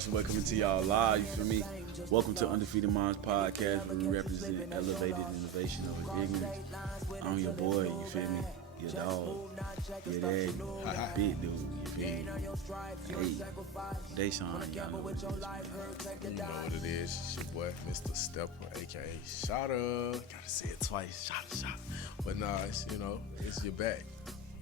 It's your boy coming to y'all live, you feel me? Welcome to UndefeatedMindz podcast, where we represent elevated innovation over ignorance. I'm your boy, you feel me? Your dog, your daddy, big dude, you feel me? Hey, Deshaun, y'all know what it is, man. You know what it is. It's your boy, Mr. Stepper, a.k.a. Shotta. Gotta say it twice. Shotta. But nah, it's, it's your back.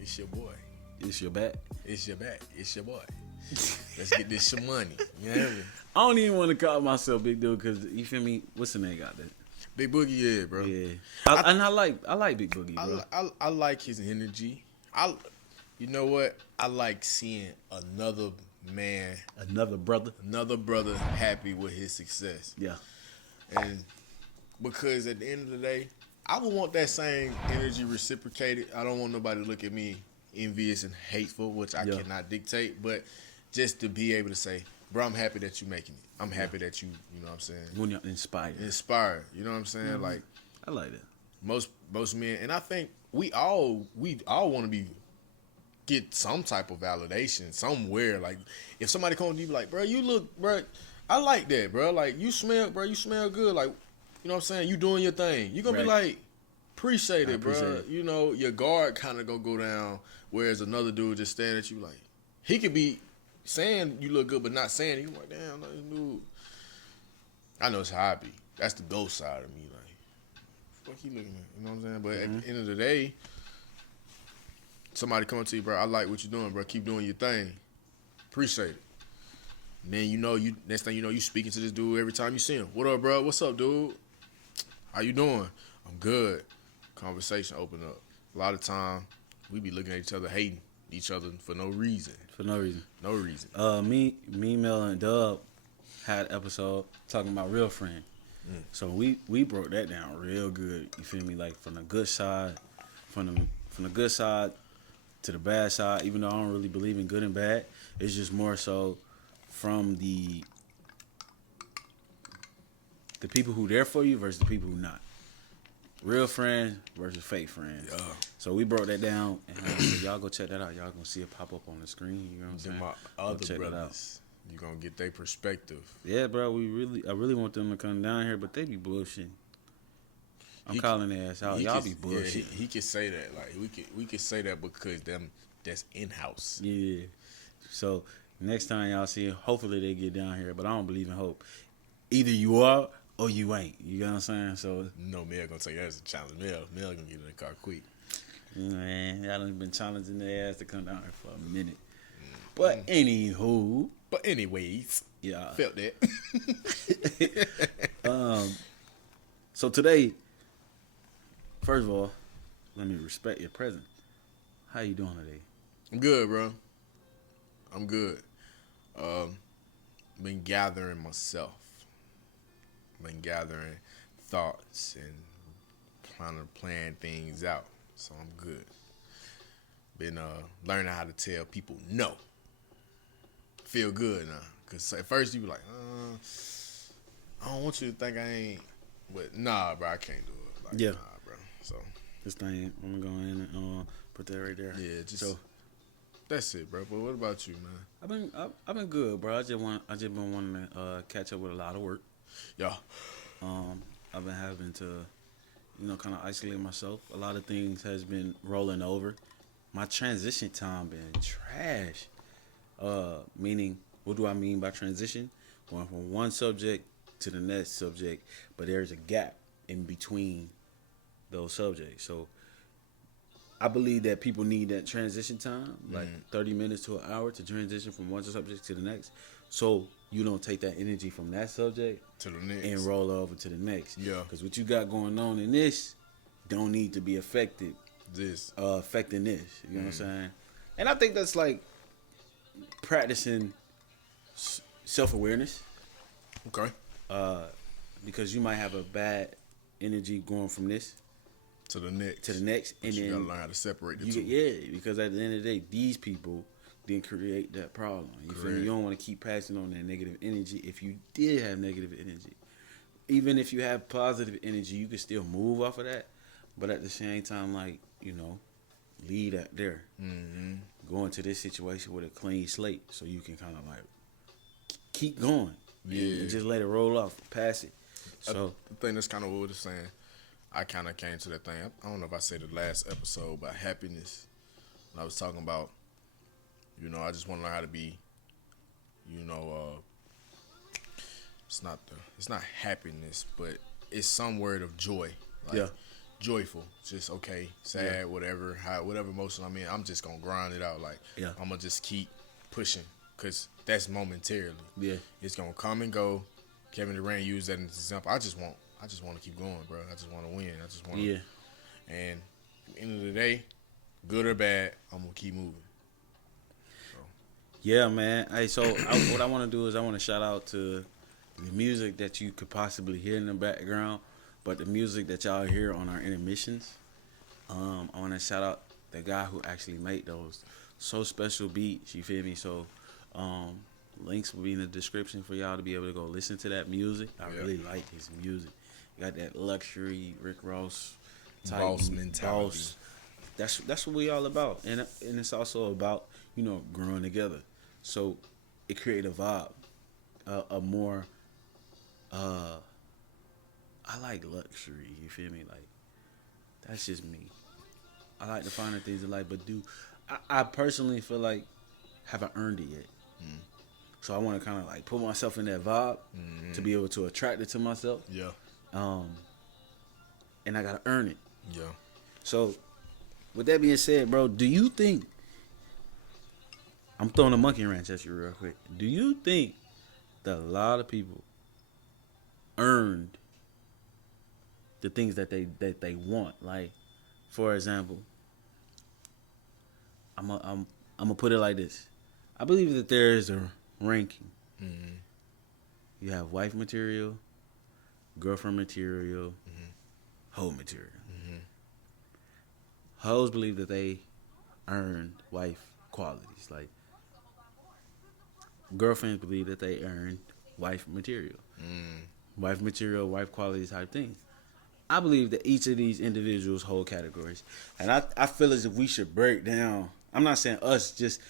It's your boy. It's your back? It's your back. It's your boy. Let's get this some money. You know what I mean? I don't even want to call myself big dude because, you feel me? What's the name got that? Big Boogie, yeah, bro. Yeah. I like Big Boogie, bro. I like his energy. You know what? I like seeing another man, Another brother happy with his success. Yeah. And because at the end of the day, I would want that same energy reciprocated. I don't want nobody to look at me envious and hateful, which I cannot dictate, but just to be able to say, bro, I'm happy that you're making it. I'm happy that you know what I'm saying? When you're inspired, you know what I'm saying? Mm-hmm. Like, I like that. Most men, and I think we all want to get some type of validation somewhere. Like, if somebody comes to you, be like, bro, you look, bro, I like that, bro. Like, you smell good. Like, you know what I'm saying? You doing your thing. You gonna be like, appreciate it, bro. You know, your guard kind of go down, whereas another dude just staring at you like, he could be saying you look good, but not saying it. You like, damn, like, dude. I know it's how I be. That's the ghost side of me. Like, fuck you looking at? You know what I'm saying? But at the end of the day, somebody come up to you, bro, I like what you're doing, bro. Keep doing your thing. Appreciate it. And then next thing you know, you speaking to this dude every time you see him. What up, bro? What's up, dude? How you doing? I'm good. Conversation open up. A lot of time, we be looking at each other, hating each other for no reason. Me, Mel, and Dub had an episode talking about real friend. So we broke that down real good. You feel me? Like, from the good side, from the good side to the bad side. Even though I don't really believe in good and bad, it's just more so from the people who there for you versus the people who not. Real friends versus fake friends. Yeah. So we broke that down, and so y'all go check that out. Y'all gonna see it pop up on the screen. You know what I'm saying? My other brothers, you gonna get their perspective. Yeah, bro. I really want them to come down here, but they be bullshitting. I'm calling their ass out. Y'all be bullshitting. Yeah, he could say that. Like, we could say that because that's in house. Yeah. So next time y'all see them, hopefully they get down here. But I don't believe in hope. Either you are or you ain't. You know what I'm saying? So no, Mel gonna take that as a challenge. Mel gonna get in the car quick. Man, y'all done been challenging their ass to come down here for a minute. But anywho. But anyways. Yeah. Felt that. So today, first of all, let me respect your presence. How you doing today? I'm good, bro. I'm good. Been gathering myself. Been gathering thoughts and trying to plan things out. So I'm good. Been learning how to tell people no. Feel good now. Because at first you be like, I don't want you to think I ain't. But nah, bro, I can't do it. Like, yeah. Nah, bro. So this thing, I'm going to go in and put that right there. Yeah, that's it, bro. But what about you, man? I've been good, bro. I just been wanting to catch up with a lot of work. Yeah. I've been having to, kind of isolate myself. A lot of things has been rolling over. My transition time been trash. Meaning, what do I mean by transition? Going from one subject to the next subject, but there's a gap in between those subjects. So I believe that people need that transition time, like 30 minutes to an hour to transition from one subject to the next. So you don't take that energy from that subject to the next and roll over to the next. Yeah. Because what you got going on in this don't need to be affecting this. You know what I'm saying? And I think that's like practicing self-awareness. Okay. Because you might have a bad energy going from this to the next, and you then gotta learn how to separate the two. Yeah, because at the end of the day, these people didn't create that problem. You feel me? You don't want to keep passing on that negative energy. If you did have negative energy, even if you have positive energy, you can still move off of that. But at the same time, like, lead that there. Go into this situation with a clean slate, so you can kind of like keep going. Yeah. And just let it roll off, pass it. So I think that's kind of what we're saying. I kind of came to that thing. I don't know if I said the last episode about happiness. When I was talking about, I just want to learn how to be, it's not happiness, but it's some word of joy. Like, joyful. Just okay, sad, whatever emotion I'm in. I'm just gonna grind it out. Like, I'm gonna just keep pushing, cause that's momentarily. Yeah, it's gonna come and go. Kevin Durant used that as an example. I just want to keep going, bro. I just want to win. I just want to. And at the end of the day, good or bad, I'm gonna keep moving. So. Yeah, man. Hey, so what I want to do is I want to shout out to the music that you could possibly hear in the background, but the music that y'all hear on our intermissions. I want to shout out the guy who actually made those So Special Beats. You feel me? So, links will be in the description for y'all to be able to go listen to that music. I really like his music. You got that luxury Rick Ross type boss mentality. That's what we all about, and it's also about growing together. So it created a vibe, a more. I like luxury. You feel me? Like, that's just me. I like the finer things in life, but I personally feel like haven't earned it yet. So I want to kind of like put myself in that vibe to be able to attract it to myself. Yeah. And I gotta earn it. Yeah. So, with that being said, bro, do you think I'm throwing a monkey wrench at you real quick? Do you think that a lot of people earned the things that they want? Like, for example, I'm gonna put it like this. I believe that there is a ranking. You have wife material, girlfriend material, hoe material. Hoes believe that they earned wife qualities. Like, girlfriends believe that they earned wife material. Wife material, wife qualities type things. I believe that each of these individuals hold categories. And I feel as if we should break down. I'm not saying us, just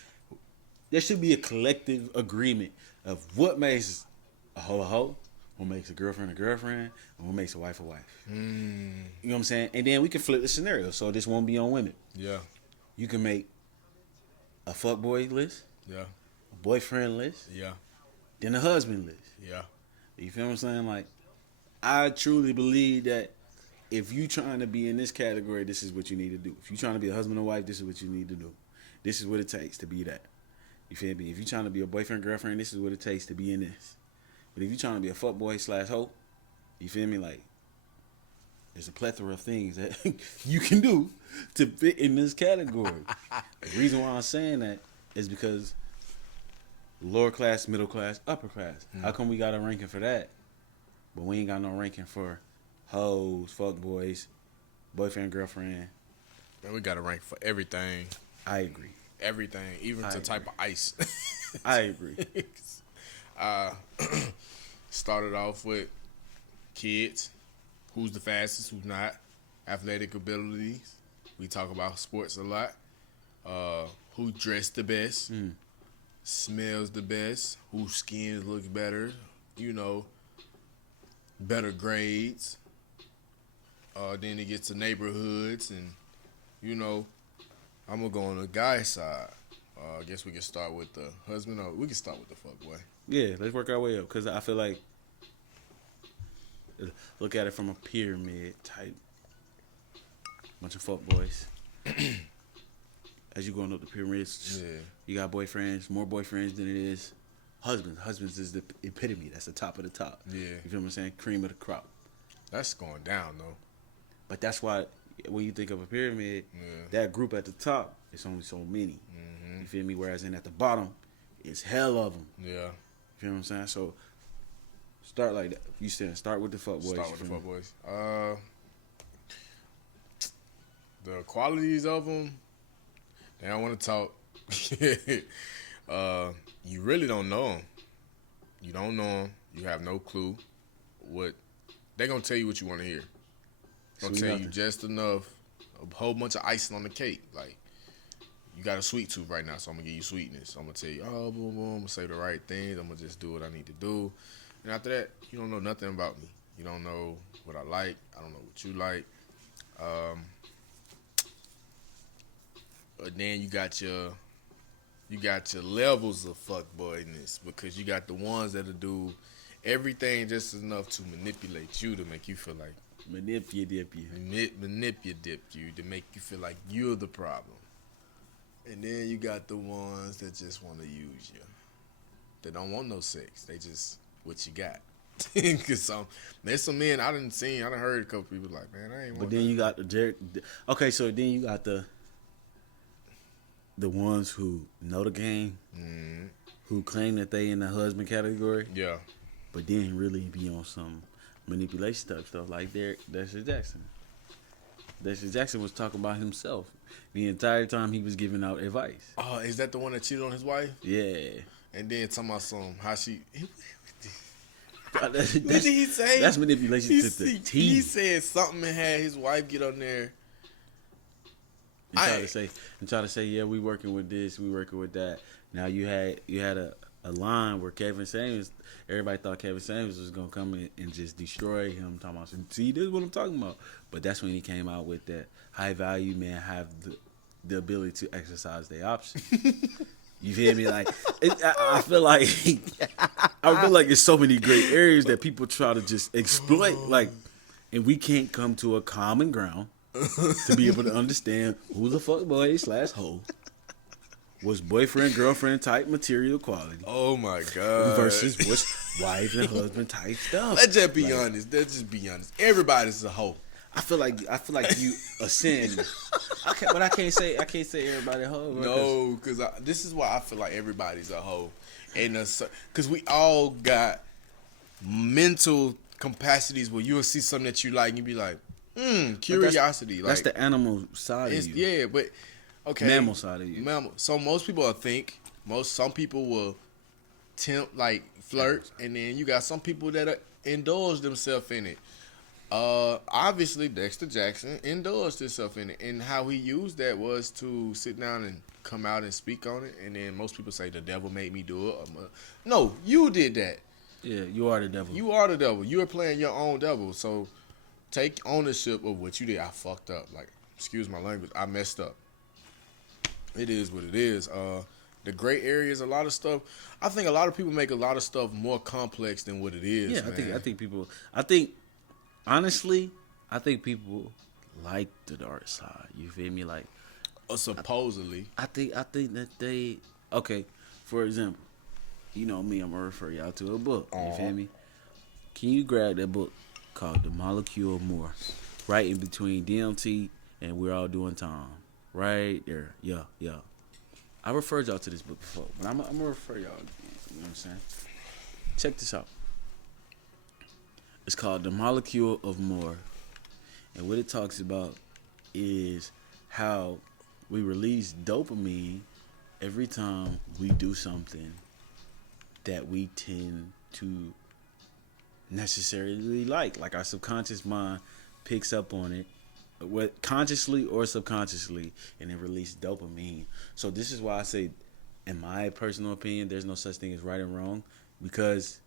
there should be a collective agreement of what makes a hoe, what makes a girlfriend, and what makes a wife. You know what I'm saying? And then we can flip the scenario, so this won't be on women. Yeah. You can make a fuckboy list, Yeah. a boyfriend list, Yeah. then a husband list. Yeah. You feel what I'm saying? Like, I truly believe that if you trying to be in this category, this is what you need to do. If you trying to be a husband or wife, this is what you need to do. This is what it takes to be that. You feel me? If you trying to be a boyfriend, girlfriend, this is what it takes to be in this. But if you trying to be a fuckboy/hoe, you feel me? Like, there's a plethora of things that you can do to fit in this category. The reason why I'm saying that is because lower class, middle class, upper class. How come we got a ranking for that, but we ain't got no ranking for hoes, fuckboys, boyfriend, girlfriend? Man, we got a rank for everything. I agree. Everything, even the type of ice. I agree. Started off with kids, who's the fastest, who's not, athletic abilities. We talk about sports a lot. Who dressed the best, smells the best, whose skin looks better, better grades. Then it gets to neighborhoods, and I'm gonna go on the guy's side. I guess we can start with the husband, or we can start with the fuckboy. Yeah, let's work our way up, because I feel like, look at it from a pyramid type. Bunch of fuckboys. As you going up the pyramids, you got boyfriends, more boyfriends than it is husbands. Husbands is the epitome. That's the top of the top. Yeah. You feel what I'm saying? Cream of the crop. That's going down, though. But that's why when you think of a pyramid, that group at the top, it's only so many. You feel me? Whereas at the bottom, it's hell of them. Yeah. You feel what I'm saying? So start like that. You said start with the fuckboys. Start with the fuckboys. The qualities of them, I want to talk. You really don't know them. You don't know them. You have no clue what they're gonna tell you. What you want to hear. They're gonna tell you just enough, a whole bunch of icing on the cake. Like, you got a sweet tooth right now, so I'm gonna give you sweetness. I'm gonna tell you, oh, boom, boom, I'm gonna say the right things. I'm gonna just do what I need to do. And after that, you don't know nothing about me. You don't know what I like. I don't know what you like. But then you got your levels of fuckboyness, because you got the ones that'll do everything just enough to manipulate you, to make you feel like manipulate you, to make you feel like you're the problem. And then you got the ones that just want to use you. They don't want no sex. They just what you got. Cause there's some men I done heard a couple people like, man, I ain't want. But then you got okay, so then you got the ones who know the game, who claim that they in the husband category, yeah, but then really be on some manipulation stuff like Dexter Jackson. Dexter Jackson was talking about himself the entire time he was giving out advice. Oh, is that the one that cheated on his wife? Yeah. And then talking about how she. What did he say? That's manipulation to the T. He said something and had his wife get on there. And try to say, yeah, we working with this, we working with that. Now you had a line where Kevin Samuels, everybody thought Kevin Samuels was gonna come in and just destroy him. Talking about, see, this is what I'm talking about. But that's when he came out with that high value men have the ability to exercise their options. You feel me? Like I feel like there's so many great areas that people try to just exploit, like, and we can't come to a common ground to be able to understand who the fuck boy / hoe was boyfriend girlfriend type material quality. Oh my god! Versus what's wife and husband type stuff. Let's just be honest. Let's just be honest. Everybody's a hoe. I feel like you ascend. Okay, but I can't say everybody a hoe. No, because this is why I feel like everybody's a hoe, and because we all got mental capacities where you'll see something that you like and you be like, curiosity. That's the animal side of you. Yeah, but okay, mammal side of you. Mammal. So most people will think. Some people will flirt, and then you got some people that indulge themselves in it. Obviously Dexter Jackson indulged himself in it, and how he used that was to sit down and come out and speak on it. And then most people say the devil made me do it. No, you did that. Yeah, you are the devil. You are the devil. You are playing your own devil. So take ownership of what you did. I fucked up. Like, excuse my language. I messed up. It is what it is. The gray areas, a lot of stuff. I think a lot of people make a lot of stuff more complex than what it is. Yeah, man. Honestly, I think people like the dark side. You feel me? Like, supposedly. I think that they, okay, for example, you know me, I'm gonna refer y'all to a book. You feel me? Can you grab that book called The Molecule of More? Right in between DMT and We're All Doing Time. Right there. Yeah. I referred y'all to this book before, but I'm gonna refer y'all again. You know what I'm saying? Check this out. It's called The Molecule of More. And what it talks about is how we release dopamine every time we do something that we tend to necessarily like our subconscious mind picks up on it, consciously or subconsciously, and it releases dopamine. So this is why I say, in my personal opinion, there's no such thing as right and wrong, because,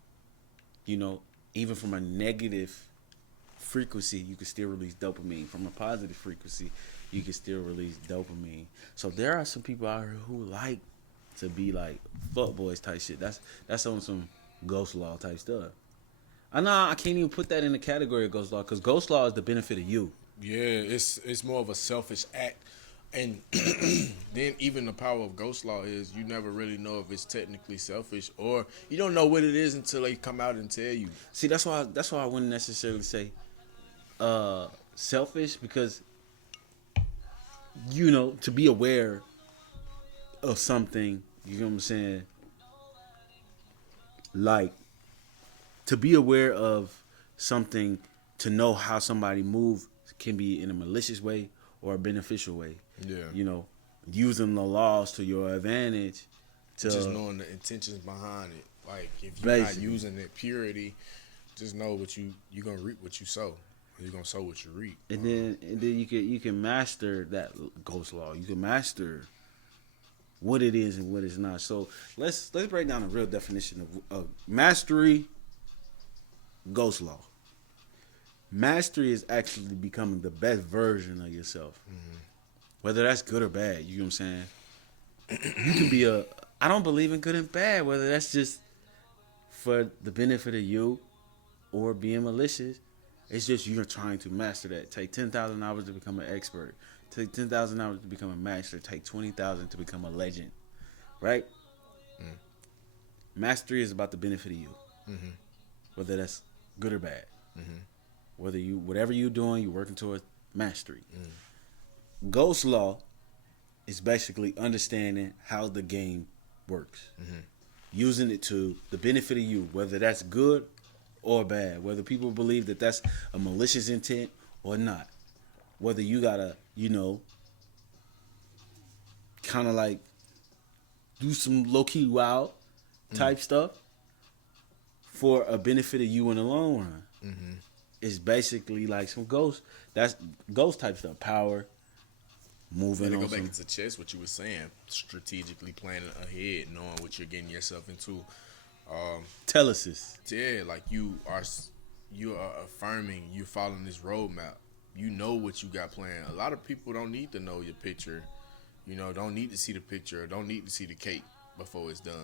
you know, even from a negative frequency, you can still release dopamine. From a positive frequency, you can still release dopamine. So there are some people out here who like to be like fuckboys type shit. That's on some ghost law type stuff. I can't even put that in the category of ghost law, because ghost law is the benefit of you. Yeah, it's more of a selfish act. And then even the power of ghost law is you never really know if it's technically selfish, or you don't know what it is until they come out and tell you. See, that's why I wouldn't necessarily say selfish, because, you know, to be aware of something, you know what I'm saying? Like, to be aware of something, to know how somebody moves, can be in a malicious way or a beneficial way. Yeah. You know, using the laws to your advantage. Just knowing the intentions behind it. Like, if you're not using it purity, just know you're gonna reap what you sow. You're gonna sow what you reap. And then you can master that ghost law. You can master what it is and what it's not. So let's break down a real definition of mastery. Ghost law. Mastery is actually becoming the best version of yourself, whether that's good or bad. You know what I'm saying? You can be I don't believe in good and bad, whether that's just for the benefit of you or being malicious. It's just you're trying to master that. Take 10,000 hours to become an expert. Take 10,000 hours to become a master. Take 20,000 to become a legend. Right? Mastery is about the benefit of you. Whether that's good or bad. Whatever you're doing, you're working towards mastery. Ghost law is basically understanding how the game works. Using it to the benefit of you, whether that's good or bad. Whether people believe that that's a malicious intent or not. Whether you gotta, kind of like do some low-key wild type stuff for a benefit of you in the long run. It's basically like some ghost. That's ghost type stuff. Power. Moving on. Go back into chess, what you were saying, strategically planning ahead, knowing what you're getting yourself into. Telesis. Yeah, like you are affirming, you're following this roadmap. You know what you got planned. A lot of people don't need to know your picture. Don't need to see the picture. Don't need to see the cake before it's done.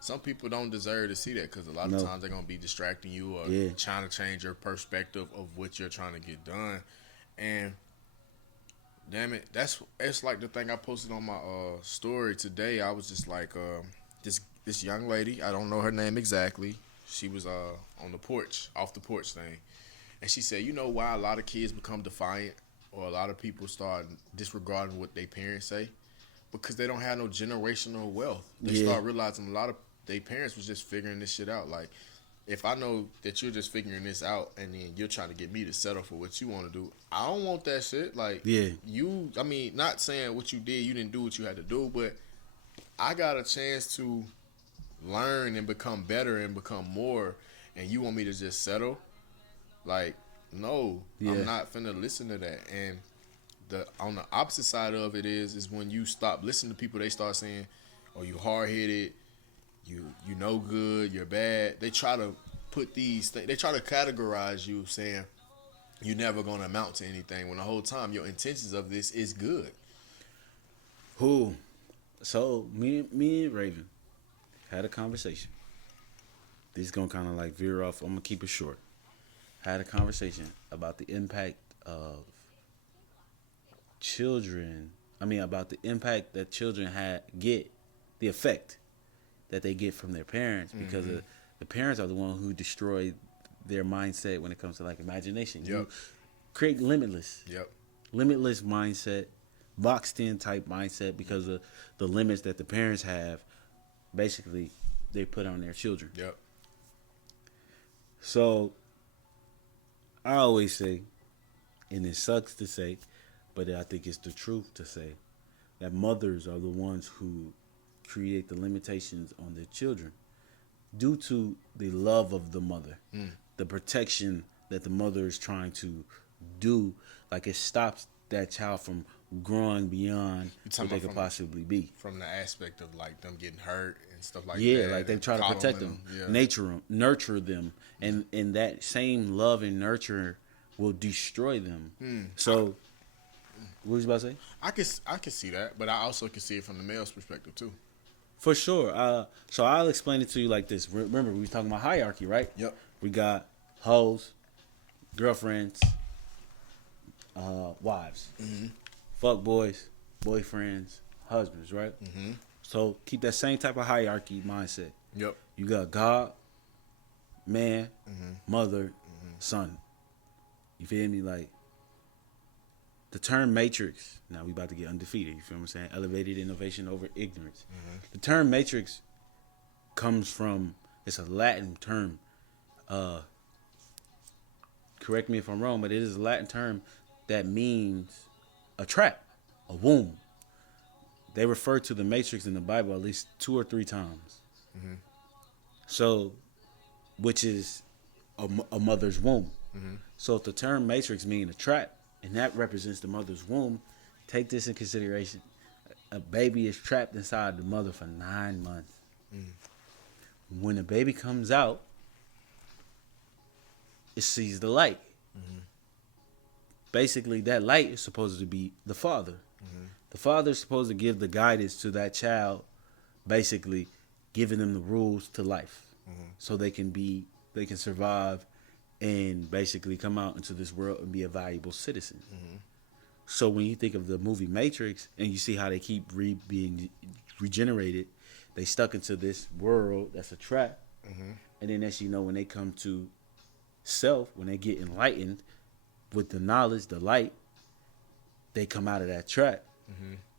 Some people don't deserve to see that because a lot of times they're gonna be distracting you or trying to change your perspective of what you're trying to get done. And damn it, it's like the thing I posted on my story today. I was just like, this young lady, I don't know her name exactly. She was on the porch, off the porch thing, and she said, you know why a lot of kids become defiant or a lot of people start disregarding what their parents say? Because they don't have no generational wealth. They start realizing a lot of their parents was just figuring this shit out. Like, if I know that you're just figuring this out and then you're trying to get me to settle for what you want to do, I don't want that shit. Like, not saying what you did, you didn't do what you had to do, but I got a chance to learn and become better and become more, and you want me to just settle? Like, no, I'm not finna listen to that. And on the opposite side of it is when you stop listening to people, they start saying, oh, you hard-headed, you no good, you're bad. They try to put these things, they try to categorize you saying you're never going to amount to anything when the whole time your intentions of this is good. So me and Raven had a conversation. This is going to kind of like veer off. I'm going to keep it short. Had a conversation about the impact of children. About the impact that children get, the effect that they get from their parents, because the parents are the one who destroy their mindset when it comes to like imagination. You create limitless mindset, boxed in type mindset because of the limits that the parents have. Basically, they put on their children. So I always say, and it sucks to say, but I think it's the truth to say, that mothers are the ones who create the limitations on their children due to the love of the mother, the protection that the mother is trying to do. Like, it stops that child from growing beyond what they could possibly be. From the aspect of like them getting hurt and stuff like that. Yeah, like they try to protect them, nurture them, and that same love and nurture will destroy them. So, what was you about to say? I can see that, but I also can see it from the male's perspective too. For sure. So I'll explain it to you like this. Remember, we were talking about hierarchy, right? Yep. We got hoes, girlfriends, wives, fuck boys, boyfriends, husbands, right? So keep that same type of hierarchy mindset. Yep. You got God, man, mother, son. You feel me? Like, the term matrix, now we about to get undefeated, you feel what I'm saying? Elevated innovation over ignorance. The term matrix comes from, it's a Latin term. Correct me if I'm wrong, but it is a Latin term that means a trap, a womb. They refer to the matrix in the Bible at least 2 or 3 times. So, which is a mother's womb. So if the term matrix means a trap, and that represents the mother's womb, take this in consideration. a baby is trapped inside the mother for 9 months. When the baby comes out, it sees the light. Basically, that light is supposed to be the father. The father is supposed to give the guidance to that child, basically giving them the rules to life, so they can survive and basically come out into this world and be a valuable citizen. So when you think of the movie Matrix and you see how they keep being regenerated, they stuck into this world that's a trap. And then as you know, when they come to self, when they get enlightened with the knowledge, the light, they come out of that trap.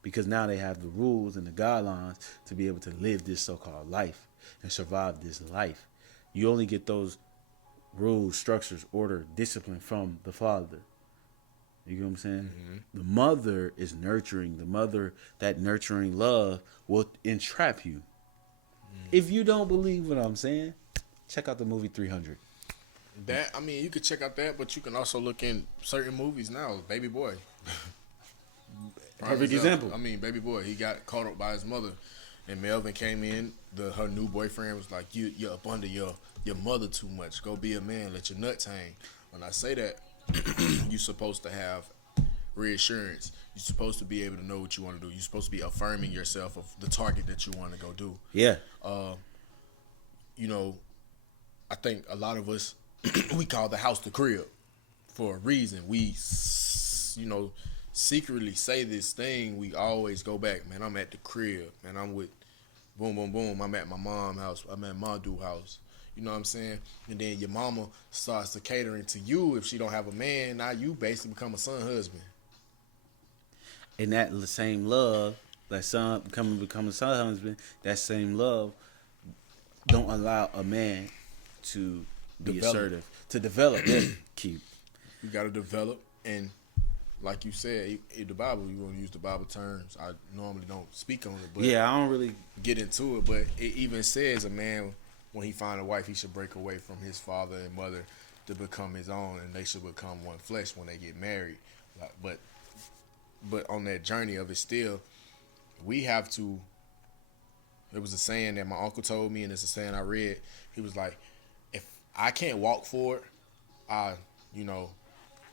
Because now they have the rules and the guidelines to be able to live this so-called life and survive this life. You only get those rules, structures, order, discipline from the father. You get what I'm saying? The mother is nurturing. The mother, that nurturing love will entrap you. If you don't believe what I'm saying, check out the movie 300. That, I mean, you could check out that, but you can also look in certain movies now. Baby Boy. Perfect example. I mean, Baby Boy, he got caught up by his mother, and Melvin came in. Her new boyfriend was like, "You're up under your mother too much. Go be a man. Let your nuts hang." When I say that, you're supposed to have reassurance. You're supposed to be able to know what you want to do. You're supposed to be affirming yourself of the target that you want to go do. Yeah. You know, I think a lot of us we call the house the crib for a reason. We, you know, secretly say this thing. We always go back, man, I'm at the crib, man, I'm with boom, boom, boom, I'm at my mom's house, I'm at my dude's house. You know what I'm saying? And then your mama starts to catering to you. If she don't have a man, now you basically become a son husband. And that same love, that son become a son husband, that same love don't allow a man to be assertive, to develop. Keep. You got to develop, and like you said, in the Bible, you want to use the Bible terms. I normally don't speak on it, but yeah, I don't really get into it. But it even says a man, when he find a wife, he should break away from his father and mother to become his own, and they should become one flesh when they get married. But on that journey of it, still, we have to. It was a saying that my uncle told me, and it's a saying I read. He was like, "If I can't walk for it, I,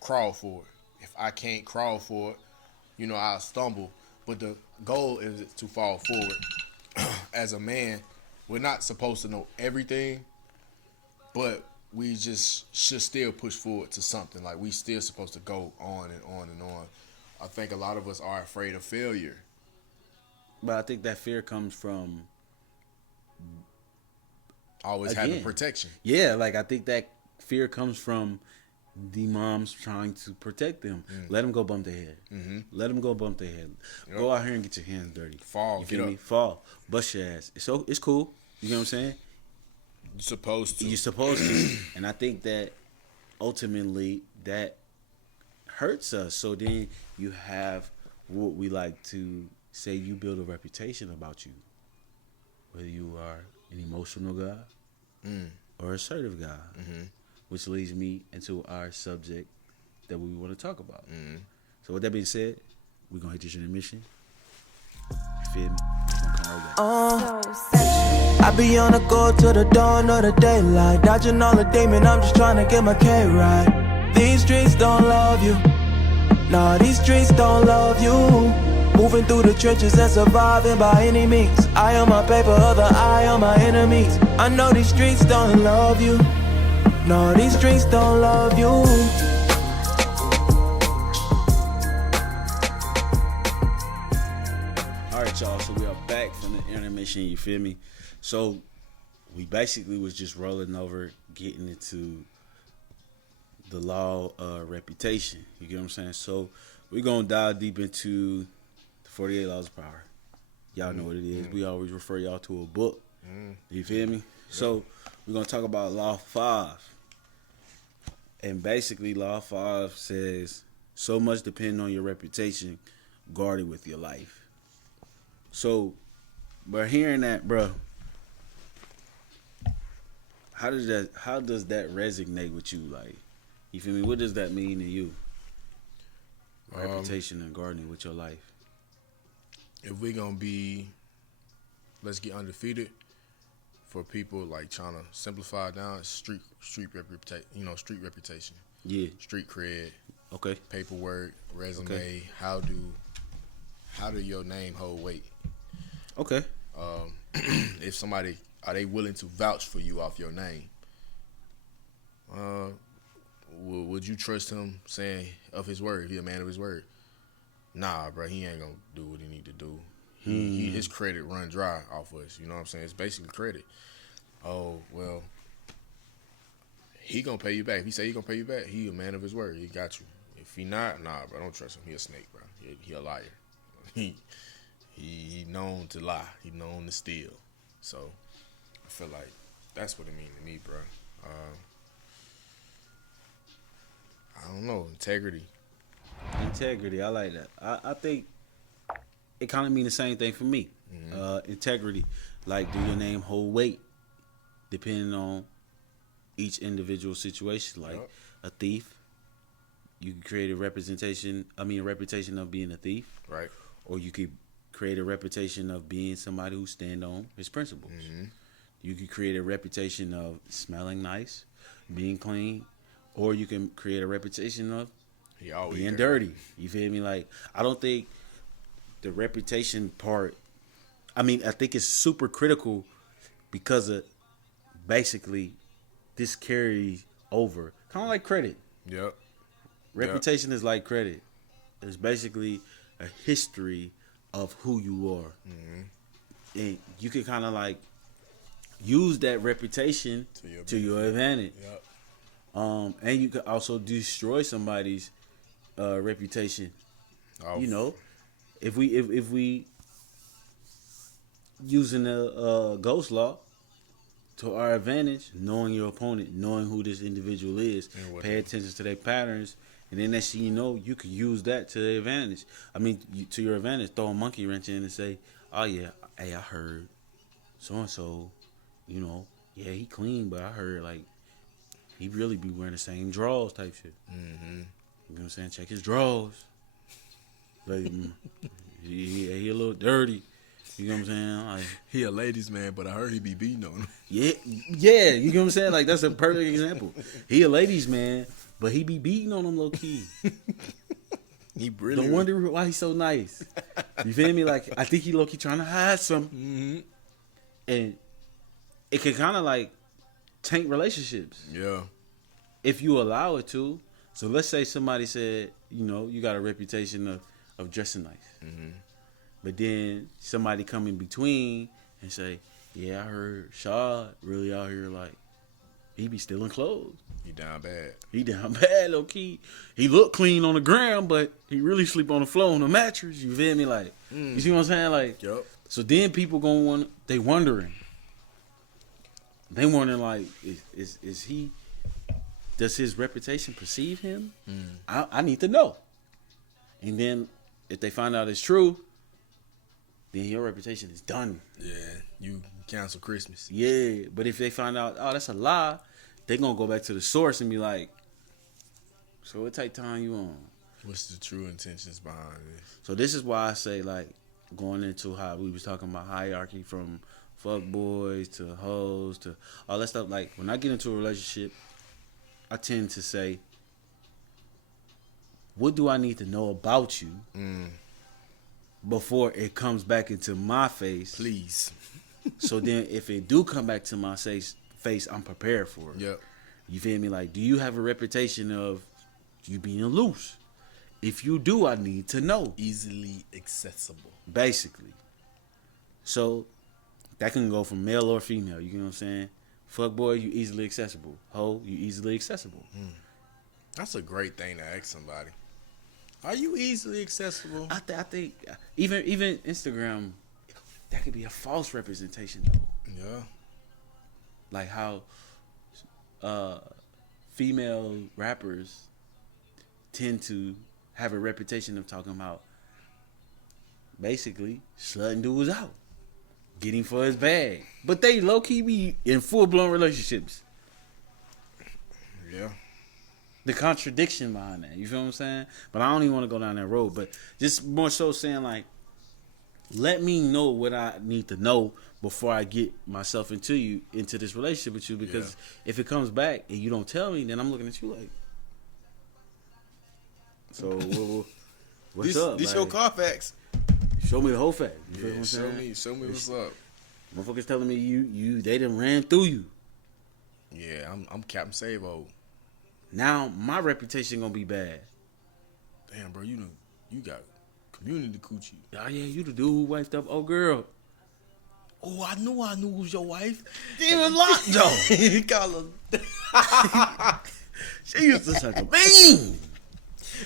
crawl for it. If I can't crawl for it, I'll stumble. But the goal is to fall forward. As a man, we're not supposed to know everything, but we just should still push forward to something. Like, we still supposed to go on and on and on. I think a lot of us are afraid of failure. But I think that fear comes from always having protection. Yeah, like I think that fear comes from the moms trying to protect them. Let them go bump their head. Let them go bump their head. Yep. Go out here and get your hands dirty. Fall. You feel me? Fall. Bust your ass. So it's cool. You know what I'm saying? You're supposed to. You're supposed to. And I think that ultimately that hurts us. So then you have what we like to say, you build a reputation about you. Whether you are an emotional guy or assertive guy. Which leads me into our subject that we want to talk about. So with that being said, we're going to hit this intermission. You feel me? We're gonna come right back. I be on the go to the dawn of the daylight, dodging all the demon, I'm just trying to get my K right. These streets don't love you. Nah, these streets don't love you. Moving through the trenches and surviving by any means. Eye on my paper, other eye on my enemies. I know these streets don't love you. No, these streets don't love you. Alright, y'all, so we are back from the intermission, you feel me? So we basically was just rolling over, getting into the law of reputation. You get what I'm saying? So we're gonna dive deep into the 48 laws of power. Y'all know what it is. We always refer y'all to a book. You feel me? So we're gonna talk about law 5. And basically, Law 5 says, so much depending on your reputation, guard it with your life. So, by hearing that, bro, how does that resonate with you? Like, you feel me? What does that mean to you? Reputation and guarding it with your life. if we gonna be, let's get undefeated. For people like trying to simplify it down, street reputation, street reputation, street cred, Okay. paperwork, resume. Okay. How do your name hold weight? Okay. If somebody, are they willing to vouch for you off your name? Would you trust him saying of his word? He a man of his word. Nah, bro, he ain't gonna do what he need to do. His credit run dry off us. You know what I'm saying? It's basically credit. Oh, well, he gonna pay you back. If he say he gonna pay you back, he a man of his word. He got you. If he not, nah, bro, don't trust him. He a snake, bro. He a liar. He known to lie. He known to steal. So I feel like that's what it mean to me, bro. I don't know. Integrity. Integrity. I like that. I think it kind of mean the same thing for me. Integrity. Like, do your name hold weight? Depending on each individual situation. Like a thief, you can create a reputation of being a thief. Right. Or you could create a reputation of being somebody who stand on his principles. You could create a reputation of smelling nice, being clean, or you can create a reputation of being dirty. You feel me? Like, I don't think the reputation part, I think it's super critical because of basically this carries over. Kind of like credit. Yep. Reputation is like credit. It's basically a history of who you are. And you can kind of like use that reputation to your advantage. Yep. And you can also destroy somebody's reputation. Oh. If we using a ghost law to our advantage, knowing your opponent, knowing who this individual is, pay attention to their patterns, and then next thing you know, you could use that to their advantage. To your advantage, throw a monkey wrench in and say, oh yeah, hey, I heard so-and-so, yeah, he clean, but I heard like he really be wearing the same drawers type shit. You know what I'm saying? Check his drawers. Like, he a little dirty. You know what I'm saying? Like, he a ladies man, but I heard he be beating on him. Yeah, you know what I'm saying? Like, that's a perfect example. He a ladies man, but he be beating on them low key. He really don't wonder why he's so nice. You feel me? Like, I think he low key trying to hide something. And it can kind of like taint relationships. Yeah. If you allow it to. So let's say somebody said, you got a reputation of dressing nice. But then somebody come in between and say, yeah, I heard Shaw really out here like, he be stealing clothes. He down bad. He down bad, low key. He look clean on the ground, but he really sleep on the floor on the mattress. You feel me? Like, you see what I'm saying? Like, yep. So then people they wondering. They wondering like, is he? Does his reputation precede him? I need to know. And then if they find out it's true, then your reputation is done. Yeah, you cancel Christmas. Yeah, but if they find out, oh, that's a lie, they gonna go back to the source and be like, so what type of time you on? What's the true intentions behind this? So this is why I say, like, going into how we was talking about hierarchy from fuck boys to hoes to all that stuff. Like, when I get into a relationship, I tend to say, what do I need to know about you before it comes back into my face? Please. So then if it do come back to my face, I'm prepared for it. Yep. You feel me? Like, do you have a reputation of you being loose? If you do, I need to know. Easily accessible. Basically. So that can go from male or female. You know what I'm saying? Fuck boy, you easily accessible. Ho, you easily accessible. That's a great thing to ask somebody. Are you easily accessible? I think even Instagram, that could be a false representation though. Yeah. Like how female rappers tend to have a reputation of talking about basically slutting dudes out, getting for his bag, but they low key be in full blown relationships. Yeah. The contradiction behind that, you feel what I'm saying? But I don't even want to go down that road. But just more so saying like, let me know what I need to know before I get myself into this relationship with you. Because if it comes back and you don't tell me, then I'm looking at you like, so what's up? This like, your Carfax. show me the whole fact. You feel Yeah, what I'm saying? show me what's up. Motherfuckers telling me they done ran through you. Yeah, I'm Captain Savo. Now my reputation gonna be bad. Damn, bro, you got community coochie. Oh yeah, you the dude who wiped up old girl. Oh, I knew it was your wife. Damn, lockjaw. He call her. She used to suck a bean.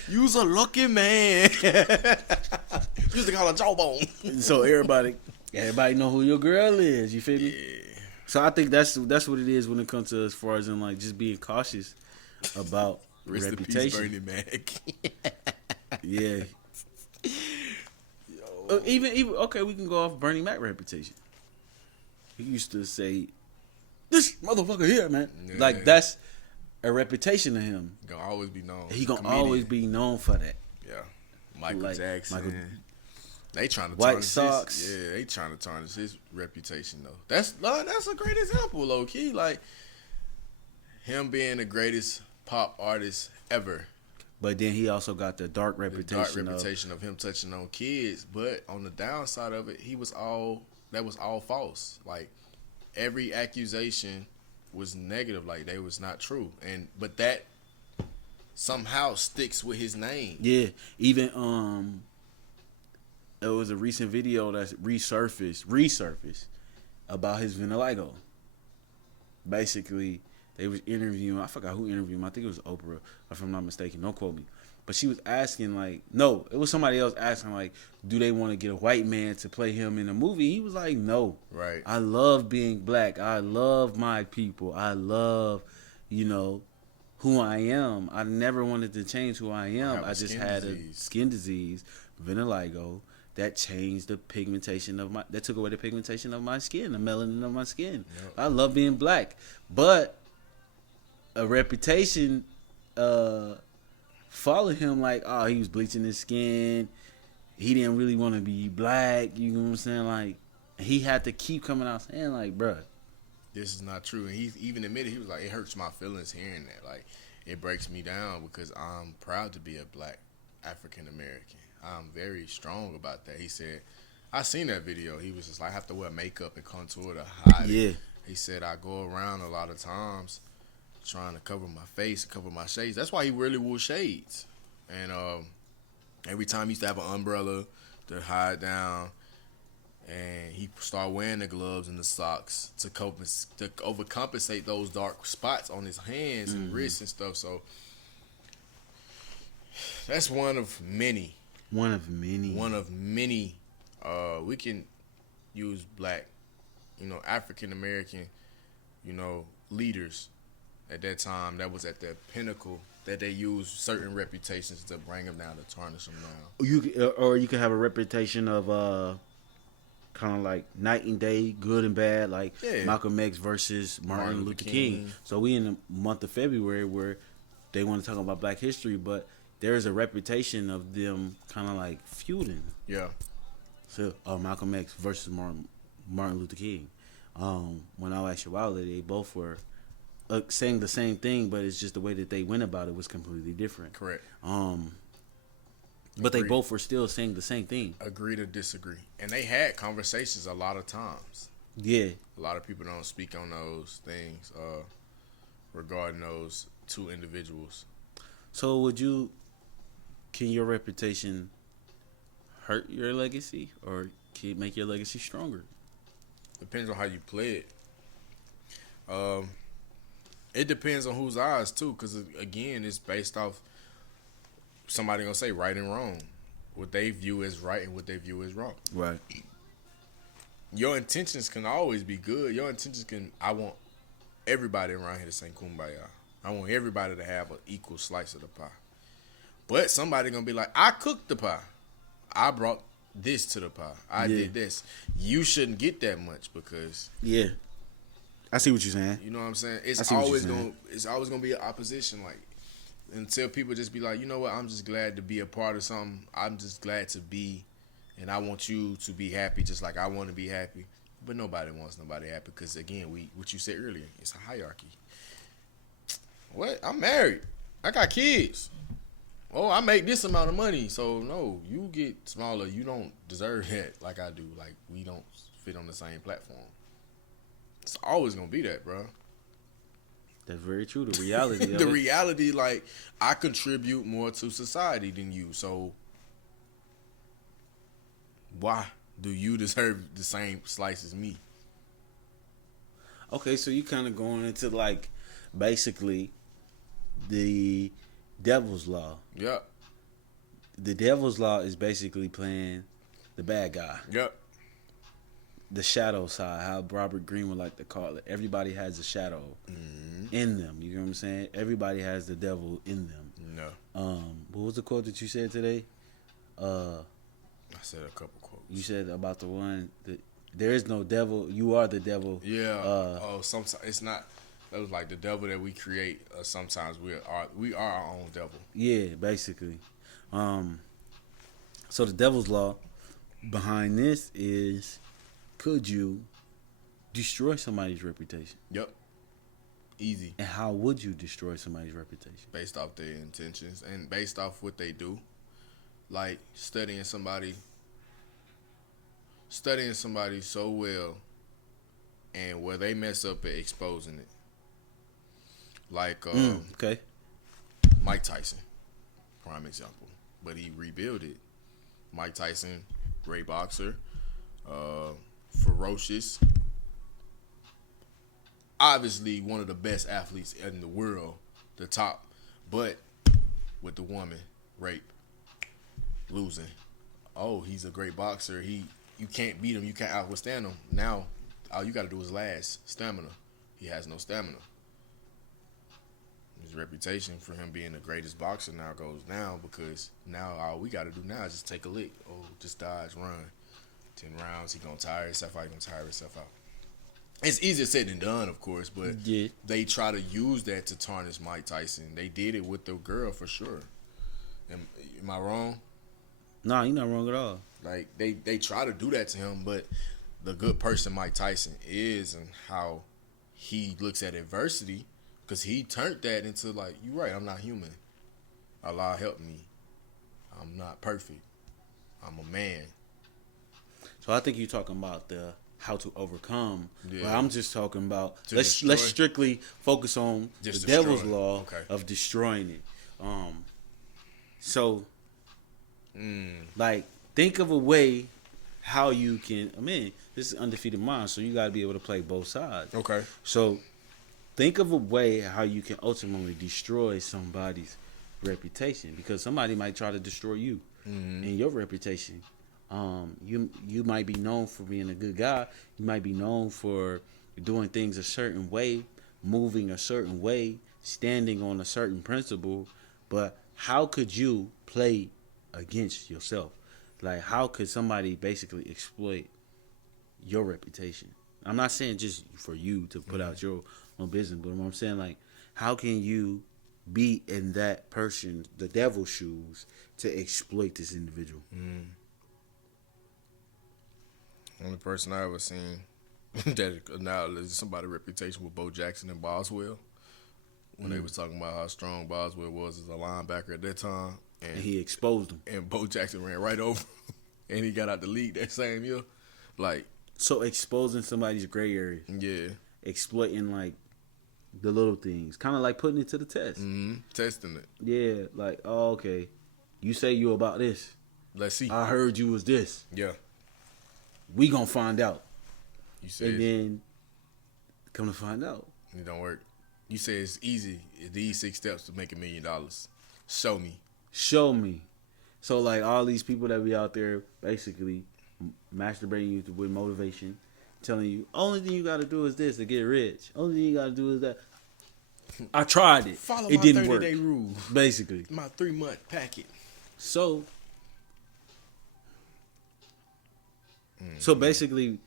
You's a lucky man. Used to call her jawbone. So everybody know who your girl is. You feel me? Yeah. So I think that's what it is when it comes to as far as in like just being cautious about Rest reputation. in peace, Bernie Mac. Yeah. Even okay, we can go off Bernie Mac reputation. He used to say, "This motherfucker here, man." Yeah. Like that's a reputation of him. He gonna always be known. He gonna Comedian. always be known for that. Yeah. Michael Like, Jackson. They trying to White tarnish Sox. they trying to tarnish his reputation though. That's a great example, low key. Like him being the greatest pop artist ever. But then he also got the dark reputation, of him touching on kids. But on the downside of it, that was all false. Like every accusation was negative. Like they was not true. But that somehow sticks with his name. Yeah, even there was a recent video that's resurfaced about his vitiligo. Basically, they was interviewing. I forgot who interviewed him. I think it was Oprah, if I'm not mistaken. Don't quote me. But she was asking no, it was somebody else asking do they want to get a white man to play him in a movie? He was like, no. Right. I love being black. I love my people. I love, who I am. I never wanted to change who I am. I just had a skin disease, vitiligo, that changed the pigmentation that took away the pigmentation of my skin, the melanin of my skin. Yep. I love being black. But a reputation followed him he was bleaching his skin. He didn't really want to be black. You know what I'm saying? He had to keep coming out saying bruh, this is not true. And he even admitted, he was like, it hurts my feelings hearing that. It breaks me down because I'm proud to be a black African American. I'm very strong about that. He said, I seen that video. He was just like, I have to wear makeup and contour to hide it. He said, I go around a lot of times trying to cover my face, cover my shades. That's why he really wore shades. And every time he used to have an umbrella to hide down. And he started wearing the gloves and the socks to overcompensate those dark spots on his hands and wrists and stuff. So that's one of many. One of many. We can use black, African American, leaders at that time. That was at the pinnacle that they used certain reputations to bring them down, to tarnish them down. You could have a reputation of kind of like night and day, good and bad, Malcolm X versus Martin Luther King. So we in the month of February where they want to talk about Black history, but there is a reputation of them kind of feuding. Yeah. So Malcolm X versus Martin Luther King. When I actuality, they both were saying the same thing, but it's just the way that they went about it was completely different. Correct. But they both were still saying the same thing. Agree to disagree. And they had conversations a lot of times. Yeah. A lot of people don't speak on those things regarding those two individuals. So can your reputation hurt your legacy, or can it make your legacy stronger? Depends on how you play it. It depends on whose eyes too, because again, it's based off somebody gonna say right and wrong, what they view as right and what they view as wrong. Right. Your intentions can always be good. I want everybody around here to sing Kumbaya. I want everybody to have an equal slice of the pie. But somebody gonna be like, I cooked the pie. I brought this to the pie. I did this. You shouldn't get that much because I see what you're saying. You know what I'm saying? It's always gonna be an opposition, until people just be like, you know what, I'm just glad to be a part of something. I'm just glad to be and I want you to be happy just like I want to be happy. But nobody wants nobody happy because, again, what you said earlier, it's a hierarchy. What? I'm married. I got kids. Oh, I make this amount of money. So, no, you get smaller. You don't deserve that like I do. Like, we don't fit on the same platform. It's always going to be that, bro. That's very true. The reality of The it. reality, like, I contribute more to society than you. So, why do you deserve the same slice as me? Okay, so you kind of going into, like, basically the devil's law. Yep. The devil's law is basically playing the bad guy. Yep. The shadow side, how Robert Greene would like to call it. Everybody has a shadow in them. You know what I'm saying? Everybody has the devil in them. No. What was the quote that you said today? I said a couple quotes. You said about the one that there is no devil. You are the devil. Yeah. Sometimes it's not. That was like the devil that we create. Sometimes we are our own devil. Yeah, basically. So the devil's law behind this is, could you destroy somebody's reputation? Yep. Easy. And how would you destroy somebody's reputation? Based off their intentions and based off what they do. Like studying somebody so well and where they mess up at exposing it. Like Okay. Mike Tyson, prime example. But he rebuilt it. Mike Tyson, great boxer, ferocious. Obviously one of the best athletes in the world, the top. But with the woman, rape, losing. Oh, he's a great boxer. You can't beat him. You can't outwithstand him. Now, all you got to do is last. Stamina. He has no stamina. His reputation for him being the greatest boxer now goes down because now all we got to do now is just take a lick. Oh, just dodge, run. 10 rounds, he going to tire himself out. He going to tire himself out. It's easier said than done, of course, but Yeah. they try to use that to tarnish Mike Tyson. They did it with the girl for sure. Am I wrong? No, you're not wrong at all. Like, they try to do that to him, but the good person Mike Tyson is and how he looks at adversity, because he turned that into, like, you're right, I'm not human. Allah help me. I'm not perfect. I'm a man. So I think you're talking about the how to overcome. Yeah. Well, I'm just talking about To let's destroy. strictly focus on Just the devil's destroy. law Okay. of destroying it. So like, think of a way how you can. I mean, this is Undefeated Mindz, so you got to be able to play both sides. Okay. So think of a way how you can ultimately destroy somebody's reputation, because somebody might try to destroy you and your reputation. You might be known for being a good guy. You might be known for doing things a certain way, moving a certain way, standing on a certain principle. But how could you play against yourself? Like, how could somebody basically exploit your reputation? I'm not saying just for you to put out your own business, but I'm saying, like, how can you be in that person, the devil's shoes, to exploit this individual? Only person I ever seen that acknowledged somebody's reputation with Bo Jackson and Boswell when they was talking about how strong Boswell was as a linebacker at that time. And he exposed them. And Bo Jackson ran right over him, and he got out the league that same year. Like, So exposing somebody's gray area, yeah. exploiting, like, the little things, kind of like putting it to the test. Testing it. Yeah, like, oh, okay, you say you about this. Let's see. I heard you was this. Yeah. We gonna find out. You said And then come to find out. it don't work. You say it's easy. These 6 steps to make $1 million. Show me. Show me. So, like, all these people that be out there basically masturbating you with motivation, telling you, only thing you got to do is this to get rich. Only thing you got to do is that. I tried it. Follow It my didn't work. 30-day rule. Basically. My 3-month packet. So basically,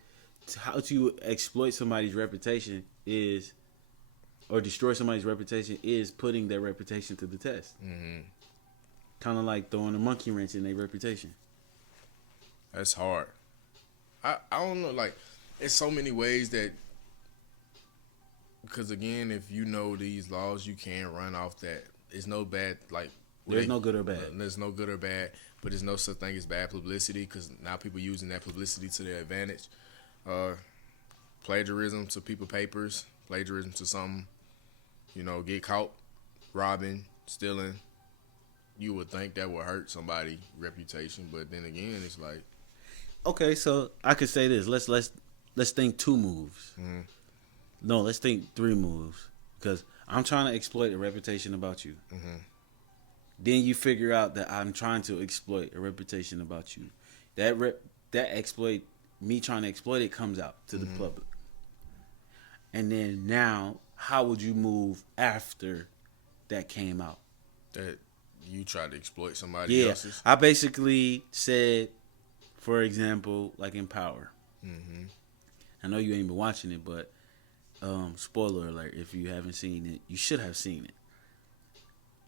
how to exploit somebody's reputation is, or destroy somebody's reputation is putting their reputation to the test. Kind of like throwing a monkey wrench in their reputation. That's hard. I don't know. Like, it's so many ways that. Because again, if you know these laws, you can't run off that. There's no bad like. There's no good or bad. There's no good or bad, but there's no such thing as bad publicity because now people using that publicity to their advantage. Plagiarism to people papers, plagiarism to something, get caught robbing, stealing. You would think that would hurt somebody's reputation, but then again, it's like. Okay, so I could say this. Let's think 2 moves. Mm-hmm. No, let's think 3 moves because I'm trying to exploit a reputation about you. Mm-hmm. Then you figure out that I'm trying to exploit a reputation about you. Me trying to exploit it comes out to the public. And then now, how would you move after that came out? That you tried to exploit somebody else's? I basically said, for example, like in Power. Mm-hmm. I know you ain't been watching it, but spoiler alert, if you haven't seen it, you should have seen it.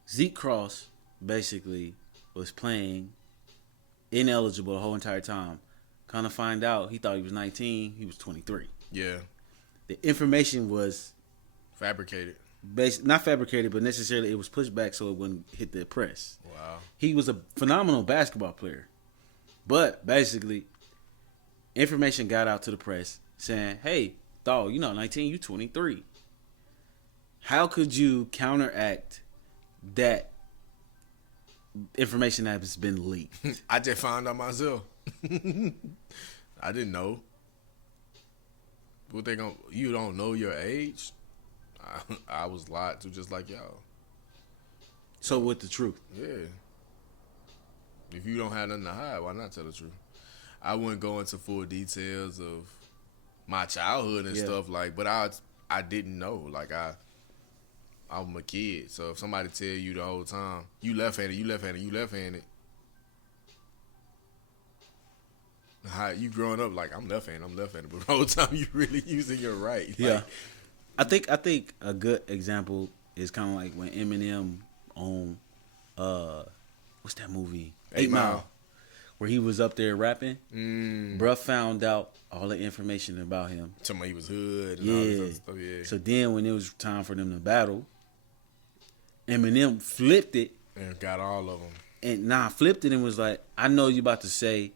Zeke Cross basically was playing ineligible the whole entire time. Kind of find out he thought he was 19, he was 23. Yeah. The information was fabricated. Not fabricated, but necessarily it was pushed back so it wouldn't hit the press. Wow. He was a phenomenal basketball player. But basically, information got out to the press saying, hey, dog, 19, you 23. How could you counteract that information that has been leaked? I just found out myself. I didn't know. What they gonna? You don't know your age? I was lied to just like y'all. So with the truth. Yeah. If you don't have nothing to hide, why not tell the truth? I wouldn't go into full details of my childhood and stuff but I didn't know. Like I'm a kid, so if somebody tell you the whole time you left-handed, how you growing up like I'm left-handed, but the whole time you really using your right. Yeah, I think a good example is kind of like when Eminem on what's that movie 8 Mile, where he was up there rapping. Bruh found out all the information about him. Tell me he was hood and all this other stuff. Yeah. So then when it was time for them to battle, Eminem flipped it and got all of them. And flipped it and was like, I know you about to say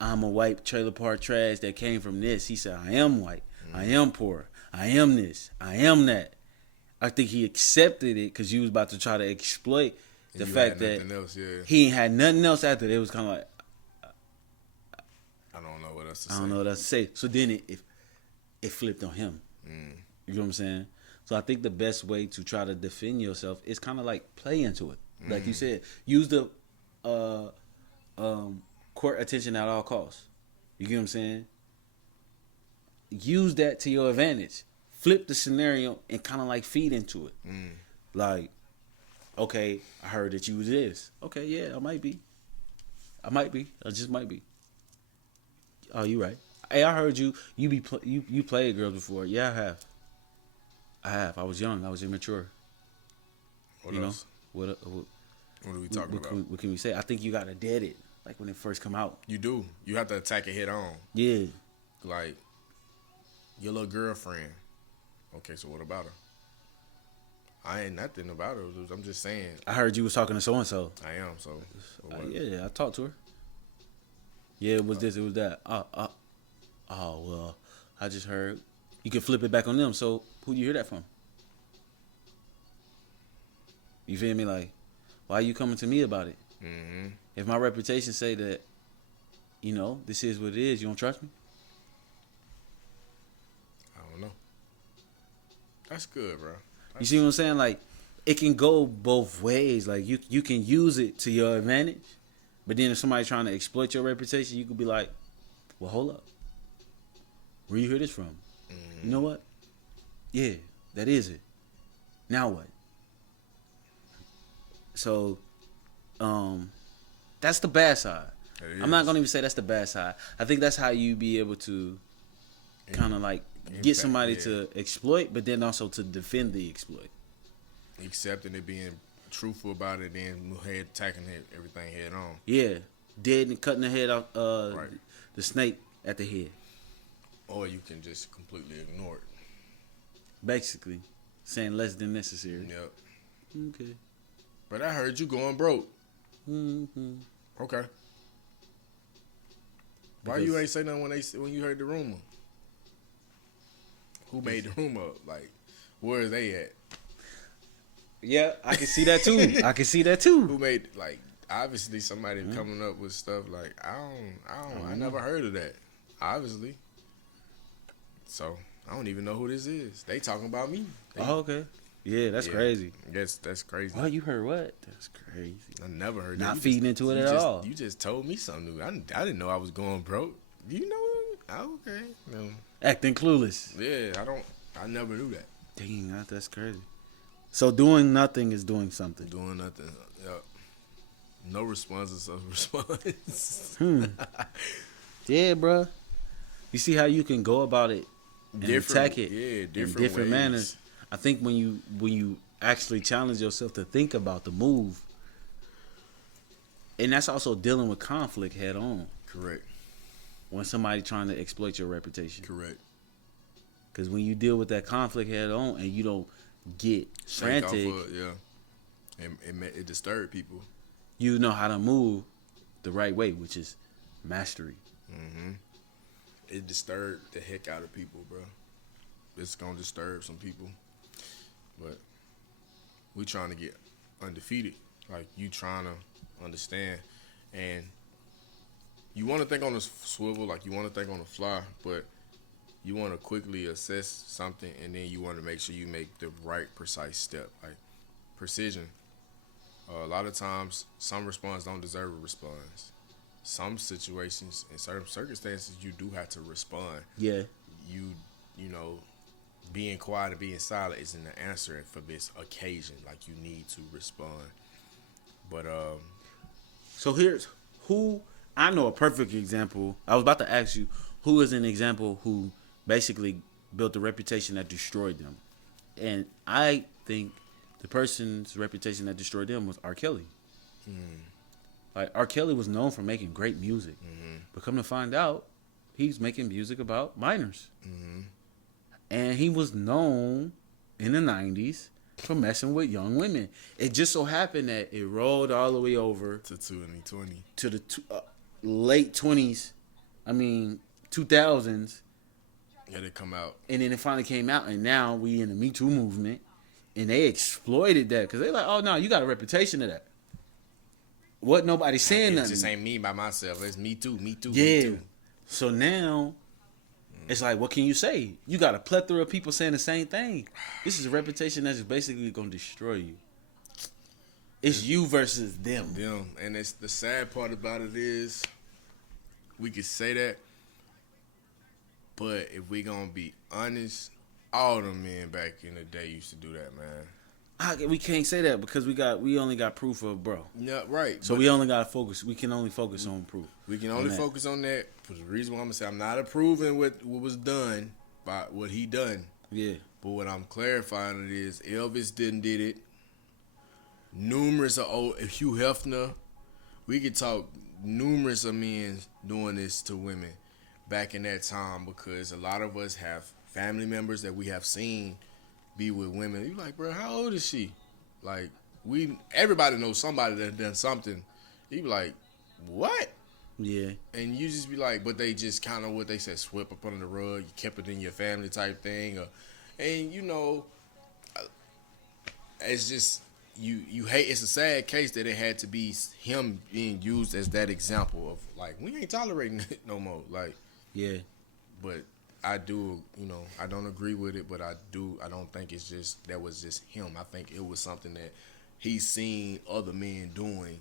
I'm a white trailer park trash that came from this. He said, I am white. I am poor. I am this. I am that. I think he accepted it because you was about to try to exploit the fact that he ain't had nothing else after that. It was kind of like, I don't know what else to say. I don't know what else to say. So then it flipped on him. You know what I'm saying? So I think the best way to try to defend yourself is kind of like play into it. Like you said, use the court attention at all costs. You get what I'm saying? Use that to your advantage. Flip the scenario and kind of like feed into it. Like, okay, I heard that you was this. Okay, yeah, I might be. I just might be. Oh, you right. Hey, I heard you played girls before. Yeah, I have. I was young. I was immature. What else? What are we talking about? What can we say? I think you gotta dead it like when it first come out. You do. You have to attack it head on. Yeah. Like your little girlfriend. Okay, so what about her? I ain't nothing about her. I'm just saying. I heard you was talking to so and so. I am. So. Yeah, I talked to her. Yeah, it was this. It was that. Oh, well, I just heard. You can flip it back on them. So who do you hear that from? You feel me? Like, why are you coming to me about it? Mm-hmm. If my reputation say that, this is what it is, you don't trust me? I don't know. That's good, bro. You see what I'm saying? Like, it can go both ways. Like, you can use it to your advantage, but then if somebody's trying to exploit your reputation, you could be like, well, hold up. Where you hear this from? Mm-hmm. You know what? Yeah, that is it. Now what? So, that's the bad side. I'm not gonna even say that's the bad side. I think that's how you be able to kind of like get somebody to exploit, but then also to defend the exploit. Accepting it, being truthful about it, then attacking everything head on. Yeah, dead and cutting the head off Right. the snake at the head. Or you can just completely ignore it. Basically, saying less than necessary. Yep. Okay. But I heard you going broke. Mm-hmm. Okay. Why Because- you ain't say nothing when you heard the rumor? Who made the rumor up? Like, where are they at? Yeah, I can see that too. I can see that too. Who made, like, obviously somebody coming up with stuff like, I never heard of that. Obviously. So, I don't even know who this is. They talking about me. Oh, okay. Yeah, that's Yeah. crazy. That's crazy. Oh, you heard what? That's crazy. I never heard Not that. feeding into it at all. You just told me something new. I didn't know I was going broke. You know? Oh, okay. No. Acting clueless. Yeah, I never knew that. Dang, that's crazy. So doing nothing is doing something. Doing nothing. Yep. No responses of response. Yeah, bruh. You see how you can go about it and attack it in different ways. manners. I think when you actually challenge yourself to think about the move, and that's also dealing with conflict head on. Correct. When somebody trying to exploit your reputation. Correct. Because when you deal with that conflict head on and you don't get Shake off frantic, of- yeah. And it disturbed people. you know how to move the right way, which is mastery. Mm-hmm. It disturbed the heck out of people, bro. It's gonna disturb some people, but we trying to get undefeated. Like, you trying to understand, and you want to think on the swivel, like you want to think on the fly, but you want to quickly assess something, and then you want to make sure you make the right precise step, like precision. A lot of times, some response don't deserve a response. Some situations, in certain circumstances, you do have to respond. Yeah. You know, being quiet and being silent isn't the answer for this occasion. Like, you need to respond. But So here's who I know a perfect example. I was about to ask you who is an example who basically built a reputation that destroyed them. And I think the person's reputation that destroyed them was R. Kelly. Like, R. Kelly was known for making great music. But come to find out, he's making music about minors. And he was known in the 90s for messing with young women. It just so happened that it rolled all the way over to 2020. to the late 20s, 2000s, Yeah, they come out. and then it finally came out, and now we in the Me Too movement, and they exploited that because they're like, oh no, you got a reputation of that. What nobody saying It nothing. just ain't me by myself. It's me too, me too, Yeah. me too. So now, it's like, what can you say? You got a plethora of people saying the same thing. This is a reputation that's basically going to destroy you. It's you versus them. Them. And it's the sad part about it is, we could say that, but if we gonna be honest, all the men back in the day used to do that, man. We can't say that because we only got proof of bro. Yeah, right. So we only got to focus. We can only focus on proof. We can only that. focus on that. For the reason why I'm gonna say I'm not approving what was done by what he done. Yeah. But what I'm clarifying it is Elvis did it. Numerous of old Hugh Hefner. We could talk numerous of men doing this to women back in that time, because a lot of us have family members that we have seen be with women. You like, bro, how old is she? Like, everybody knows somebody that done something. You be like, what? Yeah. And you just be like, but they just kind of, what they said, swept up under the rug. You kept it in your family type thing. And, you know, it's just, you hate, it's a sad case that it had to be him being used as that example of, like, we ain't tolerating it no more. Like, Yeah. but I do, you know, I don't agree with it, but I don't think it's just, that was just him. I think it was something that he's seen other men doing.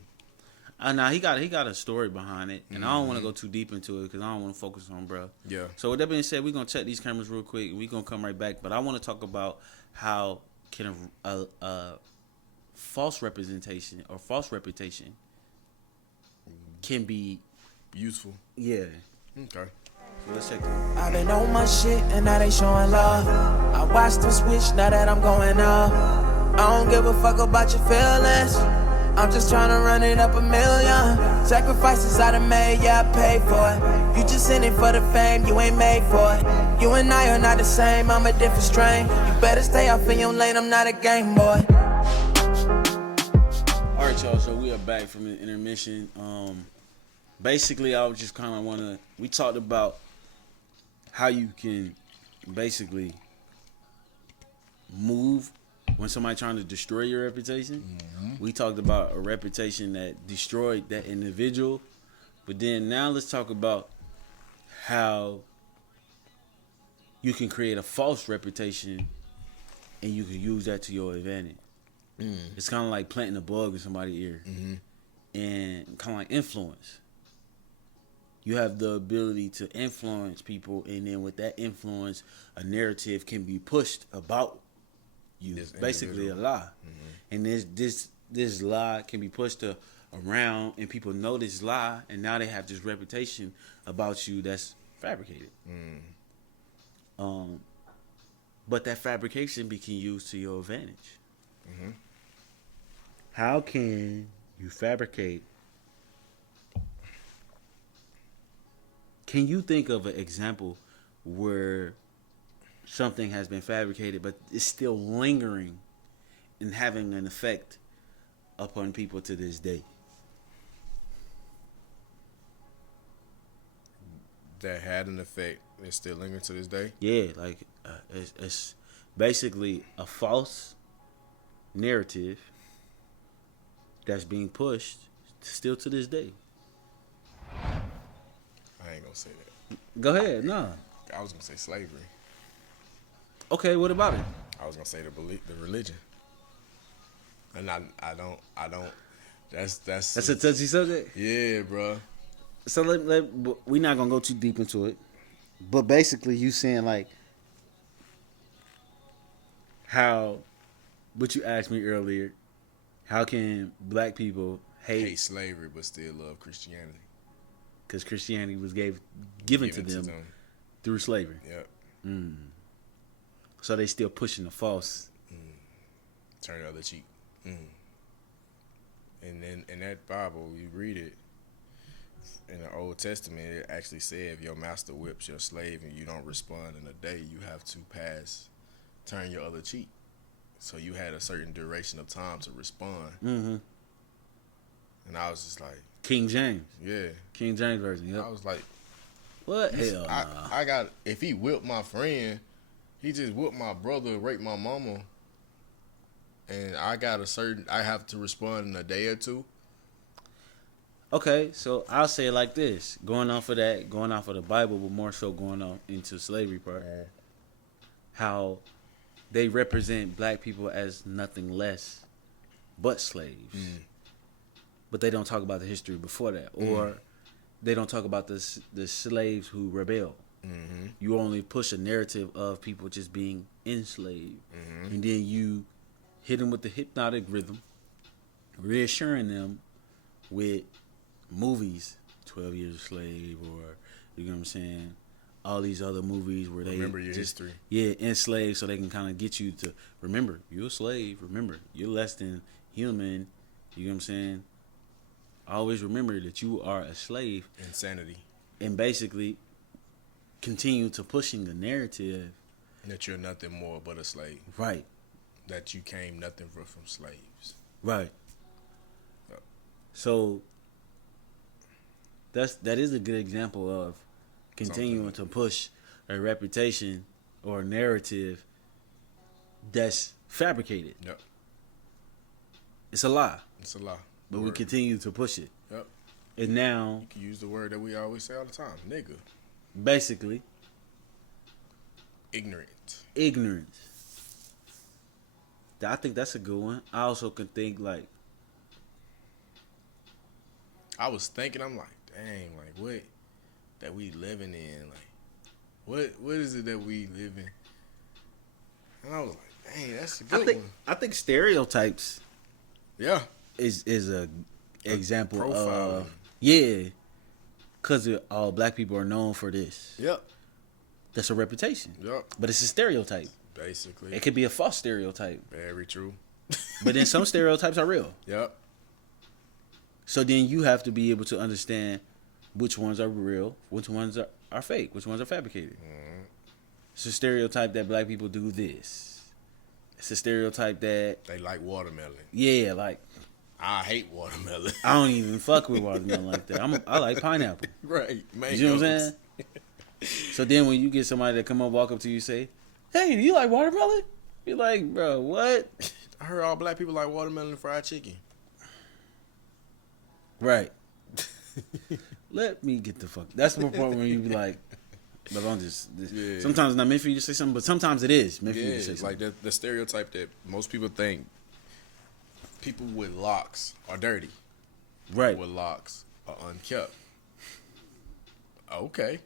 Now he got a story behind it, and I don't want to go too deep into it because I don't want to focus on bro. Yeah. So with that being said, we're gonna check these cameras real quick, and we're gonna come right back. But I want to talk about how can a false representation or false reputation can be Useful. yeah. Okay. So let's check this. I've been on my shit and now they showing love. I watched them switch now that I'm going up. I don't give a fuck about your feelings. I'm just trying to run it up a million. Sacrifices I done made, yeah, I paid for it. You just in it for the fame, you ain't made for it. You and I are not the same, I'm a different strain. You better stay off in your lane, I'm not a game boy. Alright, y'all, so we are back from the intermission. Basically, I was just kind of we talked about how you can basically move when somebody trying to destroy your reputation. Mm-hmm. We talked about a reputation that destroyed that individual. But then now let's talk about how you can create a false reputation and you can use that to your advantage. It's kind of like planting a bug in somebody's ear, and kind of like influence. You have the ability to influence people, and then with that influence, a narrative can be pushed about you. This basically a lie, and this lie can be pushed around, and people know this lie, and now they have this reputation about you that's fabricated. But that fabrication can be used to your advantage. How can you fabricate? Can you think of an example where something has been fabricated but it's still lingering and having an effect upon people to this day? That had an effect. It's still lingering to this day? Yeah, like it's basically a false narrative that's being pushed still to this day. I ain't gonna say that. Go ahead, no. I was gonna say slavery. Okay, what about it? I was gonna say the religion. And I don't. That's a touchy subject. Yeah, bro. So we're not gonna go too deep into it, but basically, you saying like how, what you asked me earlier, how can black people hate slavery but still love Christianity? Because Christianity was given to them through slavery. Yep. So they still pushing the false. Turn the other cheek. And then in that Bible, you read it, in the Old Testament, it actually said if your master whips your slave and you don't respond in a day, you have to turn your other cheek. So you had a certain duration of time to respond. And I was just like, King James. Yeah. King James version, yep. I was like, what? Hell nah. I got, if he whipped my friend, he just whipped my brother, raped my mama, and I have to respond in a day or two. Okay, so I'll say it like this. Going off of the Bible, but more so going on into slavery part. How they represent black people as nothing less but slaves. But they don't talk about the history before that. Or they don't talk about the slaves who rebelled. You only push a narrative of people just being enslaved. And then you hit them with the hypnotic rhythm, reassuring them with movies, 12 Years a Slave, or, you know what I'm saying, all these other movies where they remember your history. Yeah, enslaved, so they can kind of get you to remember, you're a slave, remember, you're less than human, you know what I'm saying? Always remember that you are a slave. Insanity. And basically continue to pushing the narrative that you're nothing more but a slave. Right. That you came nothing from slaves. Right. Yep. So that is a good example of continuing to push a reputation or a narrative that's fabricated. Yep. It's a lie. It's a lie. But we continue to push it. Yep. And now you can use the word that we always say all the time, nigga. Basically. Ignorance. I think that's a good one. I also can think like. I was thinking, I'm like, dang, like what that we living in, like what is it that we live in? And I was like, dang, that's a good one. I think stereotypes. Yeah. Is a example profile. Of because all black people are known for this. Yep. That's a reputation. Yep. But it's a stereotype. Basically. It could be a false stereotype. Very true. But then some stereotypes are real. Yep. So then you have to be able to understand which ones are real, which ones are fake, which ones are fabricated. Mm-hmm. It's a stereotype that black people do this. It's a stereotype that they like watermelon. Yeah, like I hate watermelon. I don't even fuck with watermelon like that. I like pineapple. Right. Mangoes. You know what I'm saying? So then when you get somebody that come up, walk up to you, say, "Hey, do you like watermelon?" You're like, "Bro, what?" I heard all black people like watermelon and fried chicken. Right. Let me get the fuck. That's the part when you be like, "But I'm just." Yeah. Sometimes it's not meant for you to say something, but sometimes it is meant for you to say something. Like the stereotype that most people think people with locks are dirty. Right. People with locks are unkept. Okay.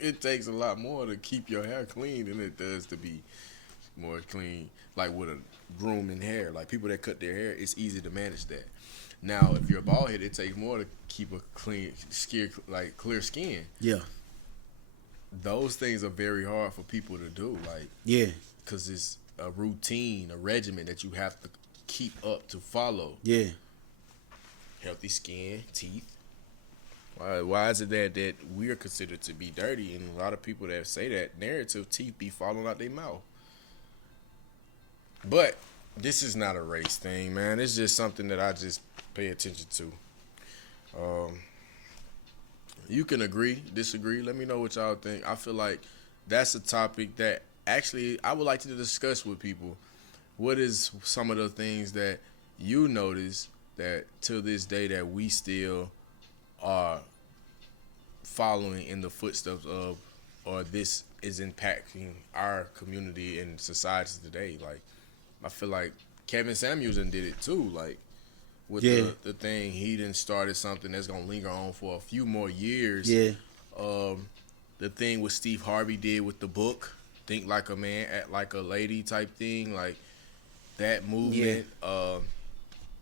It takes a lot more to keep your hair clean than it does to be more clean. Like with a grooming hair, like people that cut their hair, it's easy to manage that. Now, if you're a bald head, it takes more to keep a clean skin, like clear skin. Yeah. Those things are very hard for people to do. Like, yeah, because it's a routine, a regimen that you have to keep up to follow. Yeah. Healthy skin, teeth. Why is it that we're considered to be dirty, and a lot of people that say that narrative, teeth be falling out their mouth? But this is not a race thing, man. It's just something that I just pay attention to. You can agree, disagree. Let me know what y'all think. I feel like that's a topic that actually I would like to discuss with people. What is some of the things that you notice that to this day that we still are following in the footsteps of, or this is impacting our community and society today? Like, I feel like Kevin Samuels done did it too. Like, with the thing, he done started something that's gonna linger on for a few more years. Yeah. The thing what Steve Harvey did with the book, Think Like a Man, Act Like a Lady type thing, like that movement. Yeah.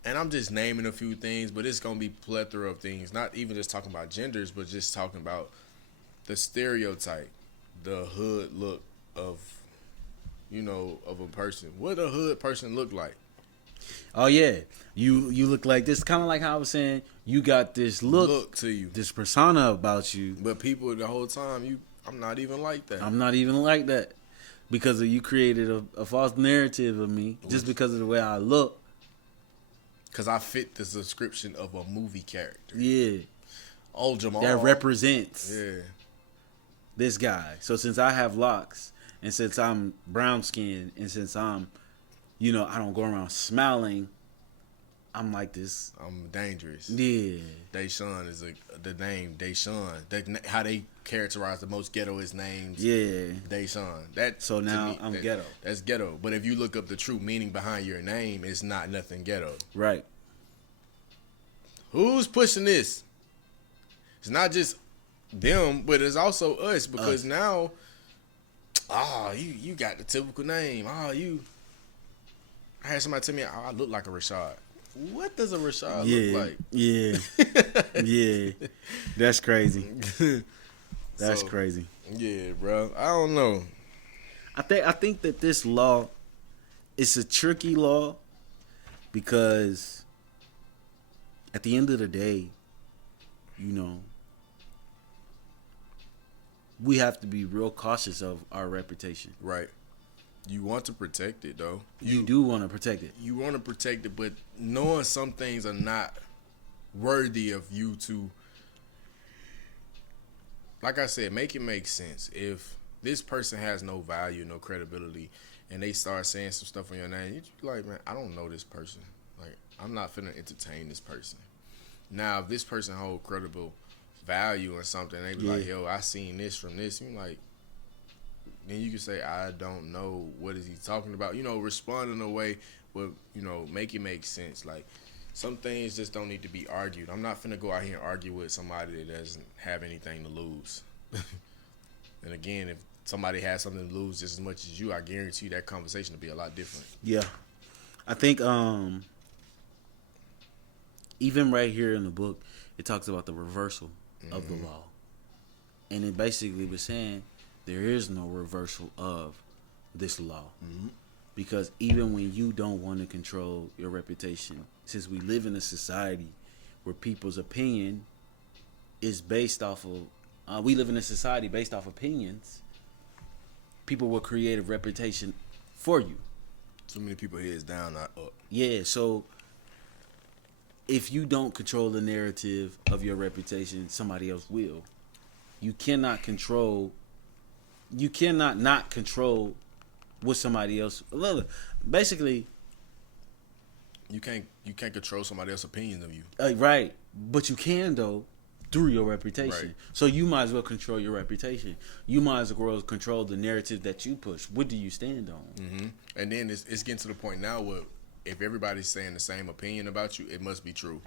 And I'm just naming a few things, but it's gonna be plethora of things. Not even just talking about genders, but just talking about the stereotype, the hood look of, of a person. What a hood person look like. Oh yeah, you look like this. Kind of like how I was saying, you got this look to you, this persona about you. But people the whole time, I'm not even like that. I'm not even like that because you created a false narrative of me just because of the way I look. Because I fit the description of a movie character. Yeah. Oh, Jamal. That represents this guy. So since I have locks, and since I'm brown skinned, and since I'm, I don't go around smiling, I'm like this. I'm dangerous. Yeah. Deshaun is the name. Deshaun. How they characterize the most ghettoest names. Yeah. Deshaun. So now I'm ghetto. That's ghetto. But if you look up the true meaning behind your name, it's not nothing ghetto. Right. Who's pushing this? It's not just them, but it's also us. Because now, you got the typical name. I had somebody tell me, I look like a Rashad. What does a Rashad look like? Yeah. Yeah. That's crazy. That's crazy. Yeah, bro. I don't know. I think that this law is a tricky law because at the end of the day, we have to be real cautious of our reputation. Right. You want to protect it, though. You do want to protect it. You want to protect it, but knowing some things are not worthy of you to, like I said, make it make sense. If this person has no value, no credibility, and they start saying some stuff on your name, you just be like, man, I don't know this person. Like, I'm not finna entertain this person. Now, if this person hold credible value or something, they be like, yo, I seen this from this. You like, then you can say, I don't know, what is he talking about? Respond in a way where, make it make sense. Like, some things just don't need to be argued. I'm not finna go out here and argue with somebody that doesn't have anything to lose. And again, if somebody has something to lose just as much as you, I guarantee you that conversation will be a lot different. Yeah. I think even right here in the book, it talks about the reversal of the law. And it basically was saying there is no reversal of this law. Because even when you don't want to control your reputation, since we live in a society where people's opinion is based off of, we live in a society based off opinions, people will create a reputation for you. Too many people heads down, not up. Yeah, so if you don't control the narrative of your reputation, somebody else will. You cannot not control what somebody else. Basically, you can't control somebody else's opinion of you. Right, but you can though through your reputation. Right. So you might as well control your reputation. You might as well control the narrative that you push. What do you stand on? Mm-hmm. And then it's getting to the point now where if everybody's saying the same opinion about you, it must be true.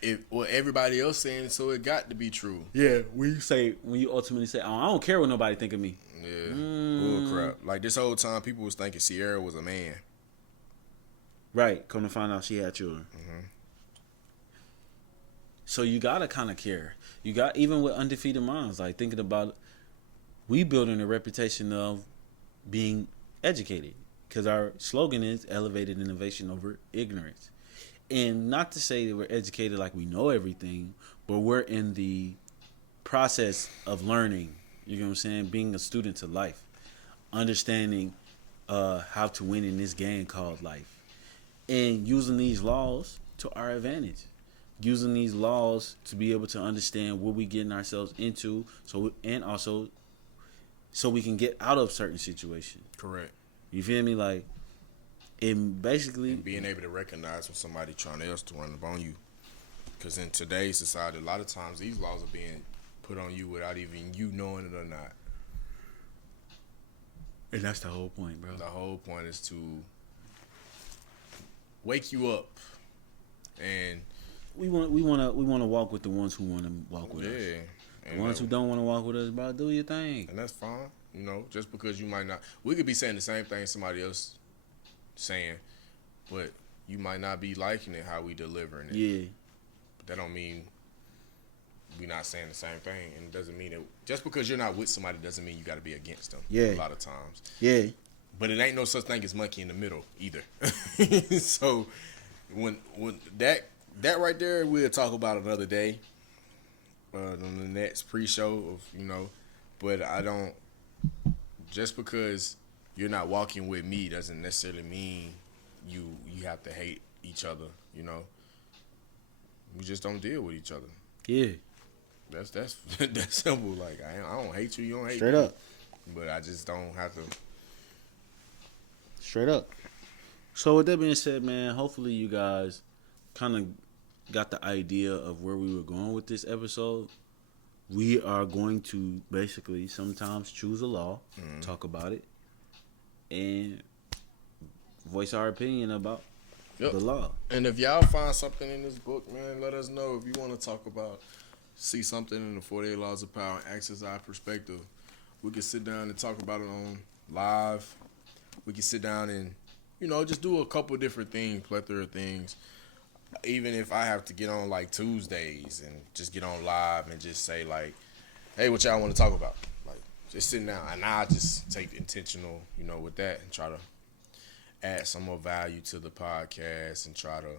If everybody else saying it, so it got to be true. Yeah, when you ultimately say, "Oh, I don't care what nobody think of me." Yeah, bull crap. Like this whole time, people was thinking Sierra was a man. Right, come to find out she had children. Mm-hmm. So you gotta kind of care. You got, even with Undefeated Minds, like thinking about, we building a reputation of being educated, because our slogan is elevated innovation over ignorance. And not to say that we're educated like we know everything, but we're in the process of learning. You know what I'm saying? Being a student to life, understanding how to win in this game called life, and using these laws to our advantage. Using these laws to be able to understand what we getting ourselves into, and also so we can get out of certain situations. Correct. You feel me? Like, and basically And being able to recognize when somebody trying else to run up on you, because in today's society, a lot of times these laws are being put on you without even you knowing it or not. and that's the whole point, bro. The whole point is to wake you up, and We want to walk with the ones who want to walk with us. and The ones who don't want to walk with us, bro, do your thing. and that's fine. You know, just because you might not, we could be saying the same thing somebody else saying, but you might not be liking it how we delivering it. Yeah. But that don't mean we not saying the same thing, and it doesn't mean that just because you're not with somebody doesn't mean you got to be against them. Yeah. A lot of times. Yeah. But it ain't no such thing as monkey in the middle either. So when that right there, we'll talk about another day on the next pre-show of, you know. But I don't, just because you're not walking with me doesn't necessarily mean you have to hate each other, you know. We just don't deal with each other. Yeah. That's that's simple. Like I don't hate you, you don't hate me. Straight up. But I just don't have to. Straight up. So with that being said, man, hopefully you guys kind of got the idea of where we were going with this episode. We are going to basically sometimes choose a law, talk about it, and voice our opinion about the law. And if y'all find something in this book, man, let us know. If you want to talk about, see something in the 48 Laws of Power and access our perspective, we can sit down and talk about it on live. We can sit down and, you know, just do a couple different things, plethora of things. Even if I have to get on like Tuesdays and just get on live and just say like, hey, what y'all want to talk about? Like just sitting down, and I just take intentional, you know, with that and try to add some more value to the podcast and try to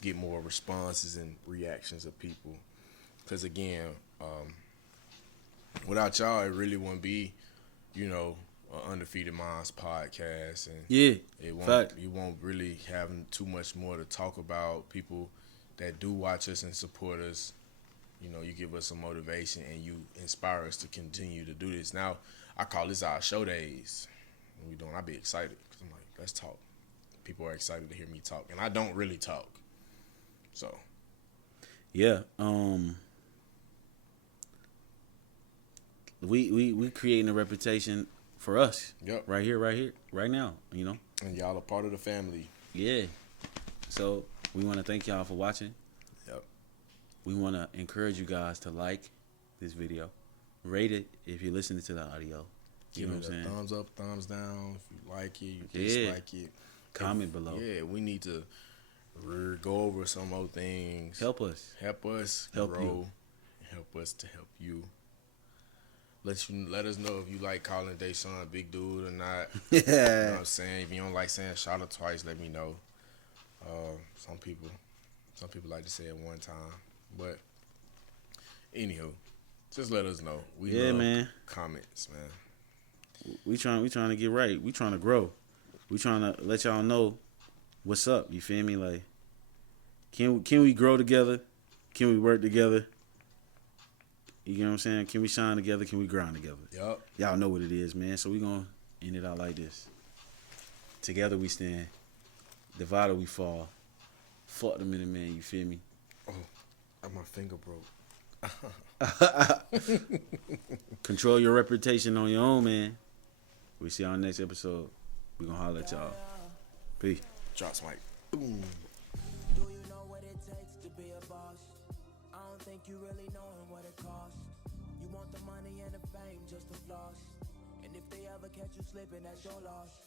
get more responses and reactions of people. Because again, without y'all, it really wouldn't be, you know, an Undefeated Minds podcast, and Yeah, it won't. fact. You won't really have too much more to talk about. People that do watch us and support us, you know, you give us some motivation and you inspire us to continue to do this. Now, I call this our show days. When we doing, I be excited because I'm like, let's talk. People are excited to hear me talk, and I don't really talk. So, Yeah. We creating a reputation for us. Yep. Right here, right now, you know? and y'all are part of the family. Yeah. So we want to thank y'all for watching. Yep. We want to encourage you guys to like this video. Rate it if you're listening to the audio. You Give know it what I'm a saying? thumbs up, thumbs down. If you like it, you Yeah. dislike it. Comment below. Yeah, we need to go over some more things. Help us. Help us Help grow. you. Help us to help you. Let us know if you like calling Deshaun a big dude or not. You know what Yeah. I'm saying? If you don't like saying shot or twice, let me know. Some people like to say it one time, but anywho, just let us know. We love man. Comments, man. We trying to get right. We trying to grow. We trying to let y'all know what's up. You feel me? Like, can we grow together? Can we work together? You know what I'm saying? Can we shine together? Can we grind together? Yup. Y'all know what it is, man. So we gonna end it out like this. Together we stand. Divided we fall. Fuck the minute, man. You feel me? Oh, my finger broke. Control your reputation on your own, man. We see y'all on the next episode. We gonna holler at y'all. Peace. Drops mic. Boom. Do you know what it takes to be a boss? I don't think you really knowing what it costs. You want the money and the fame just to floss. And if they ever catch you slipping, that's your loss.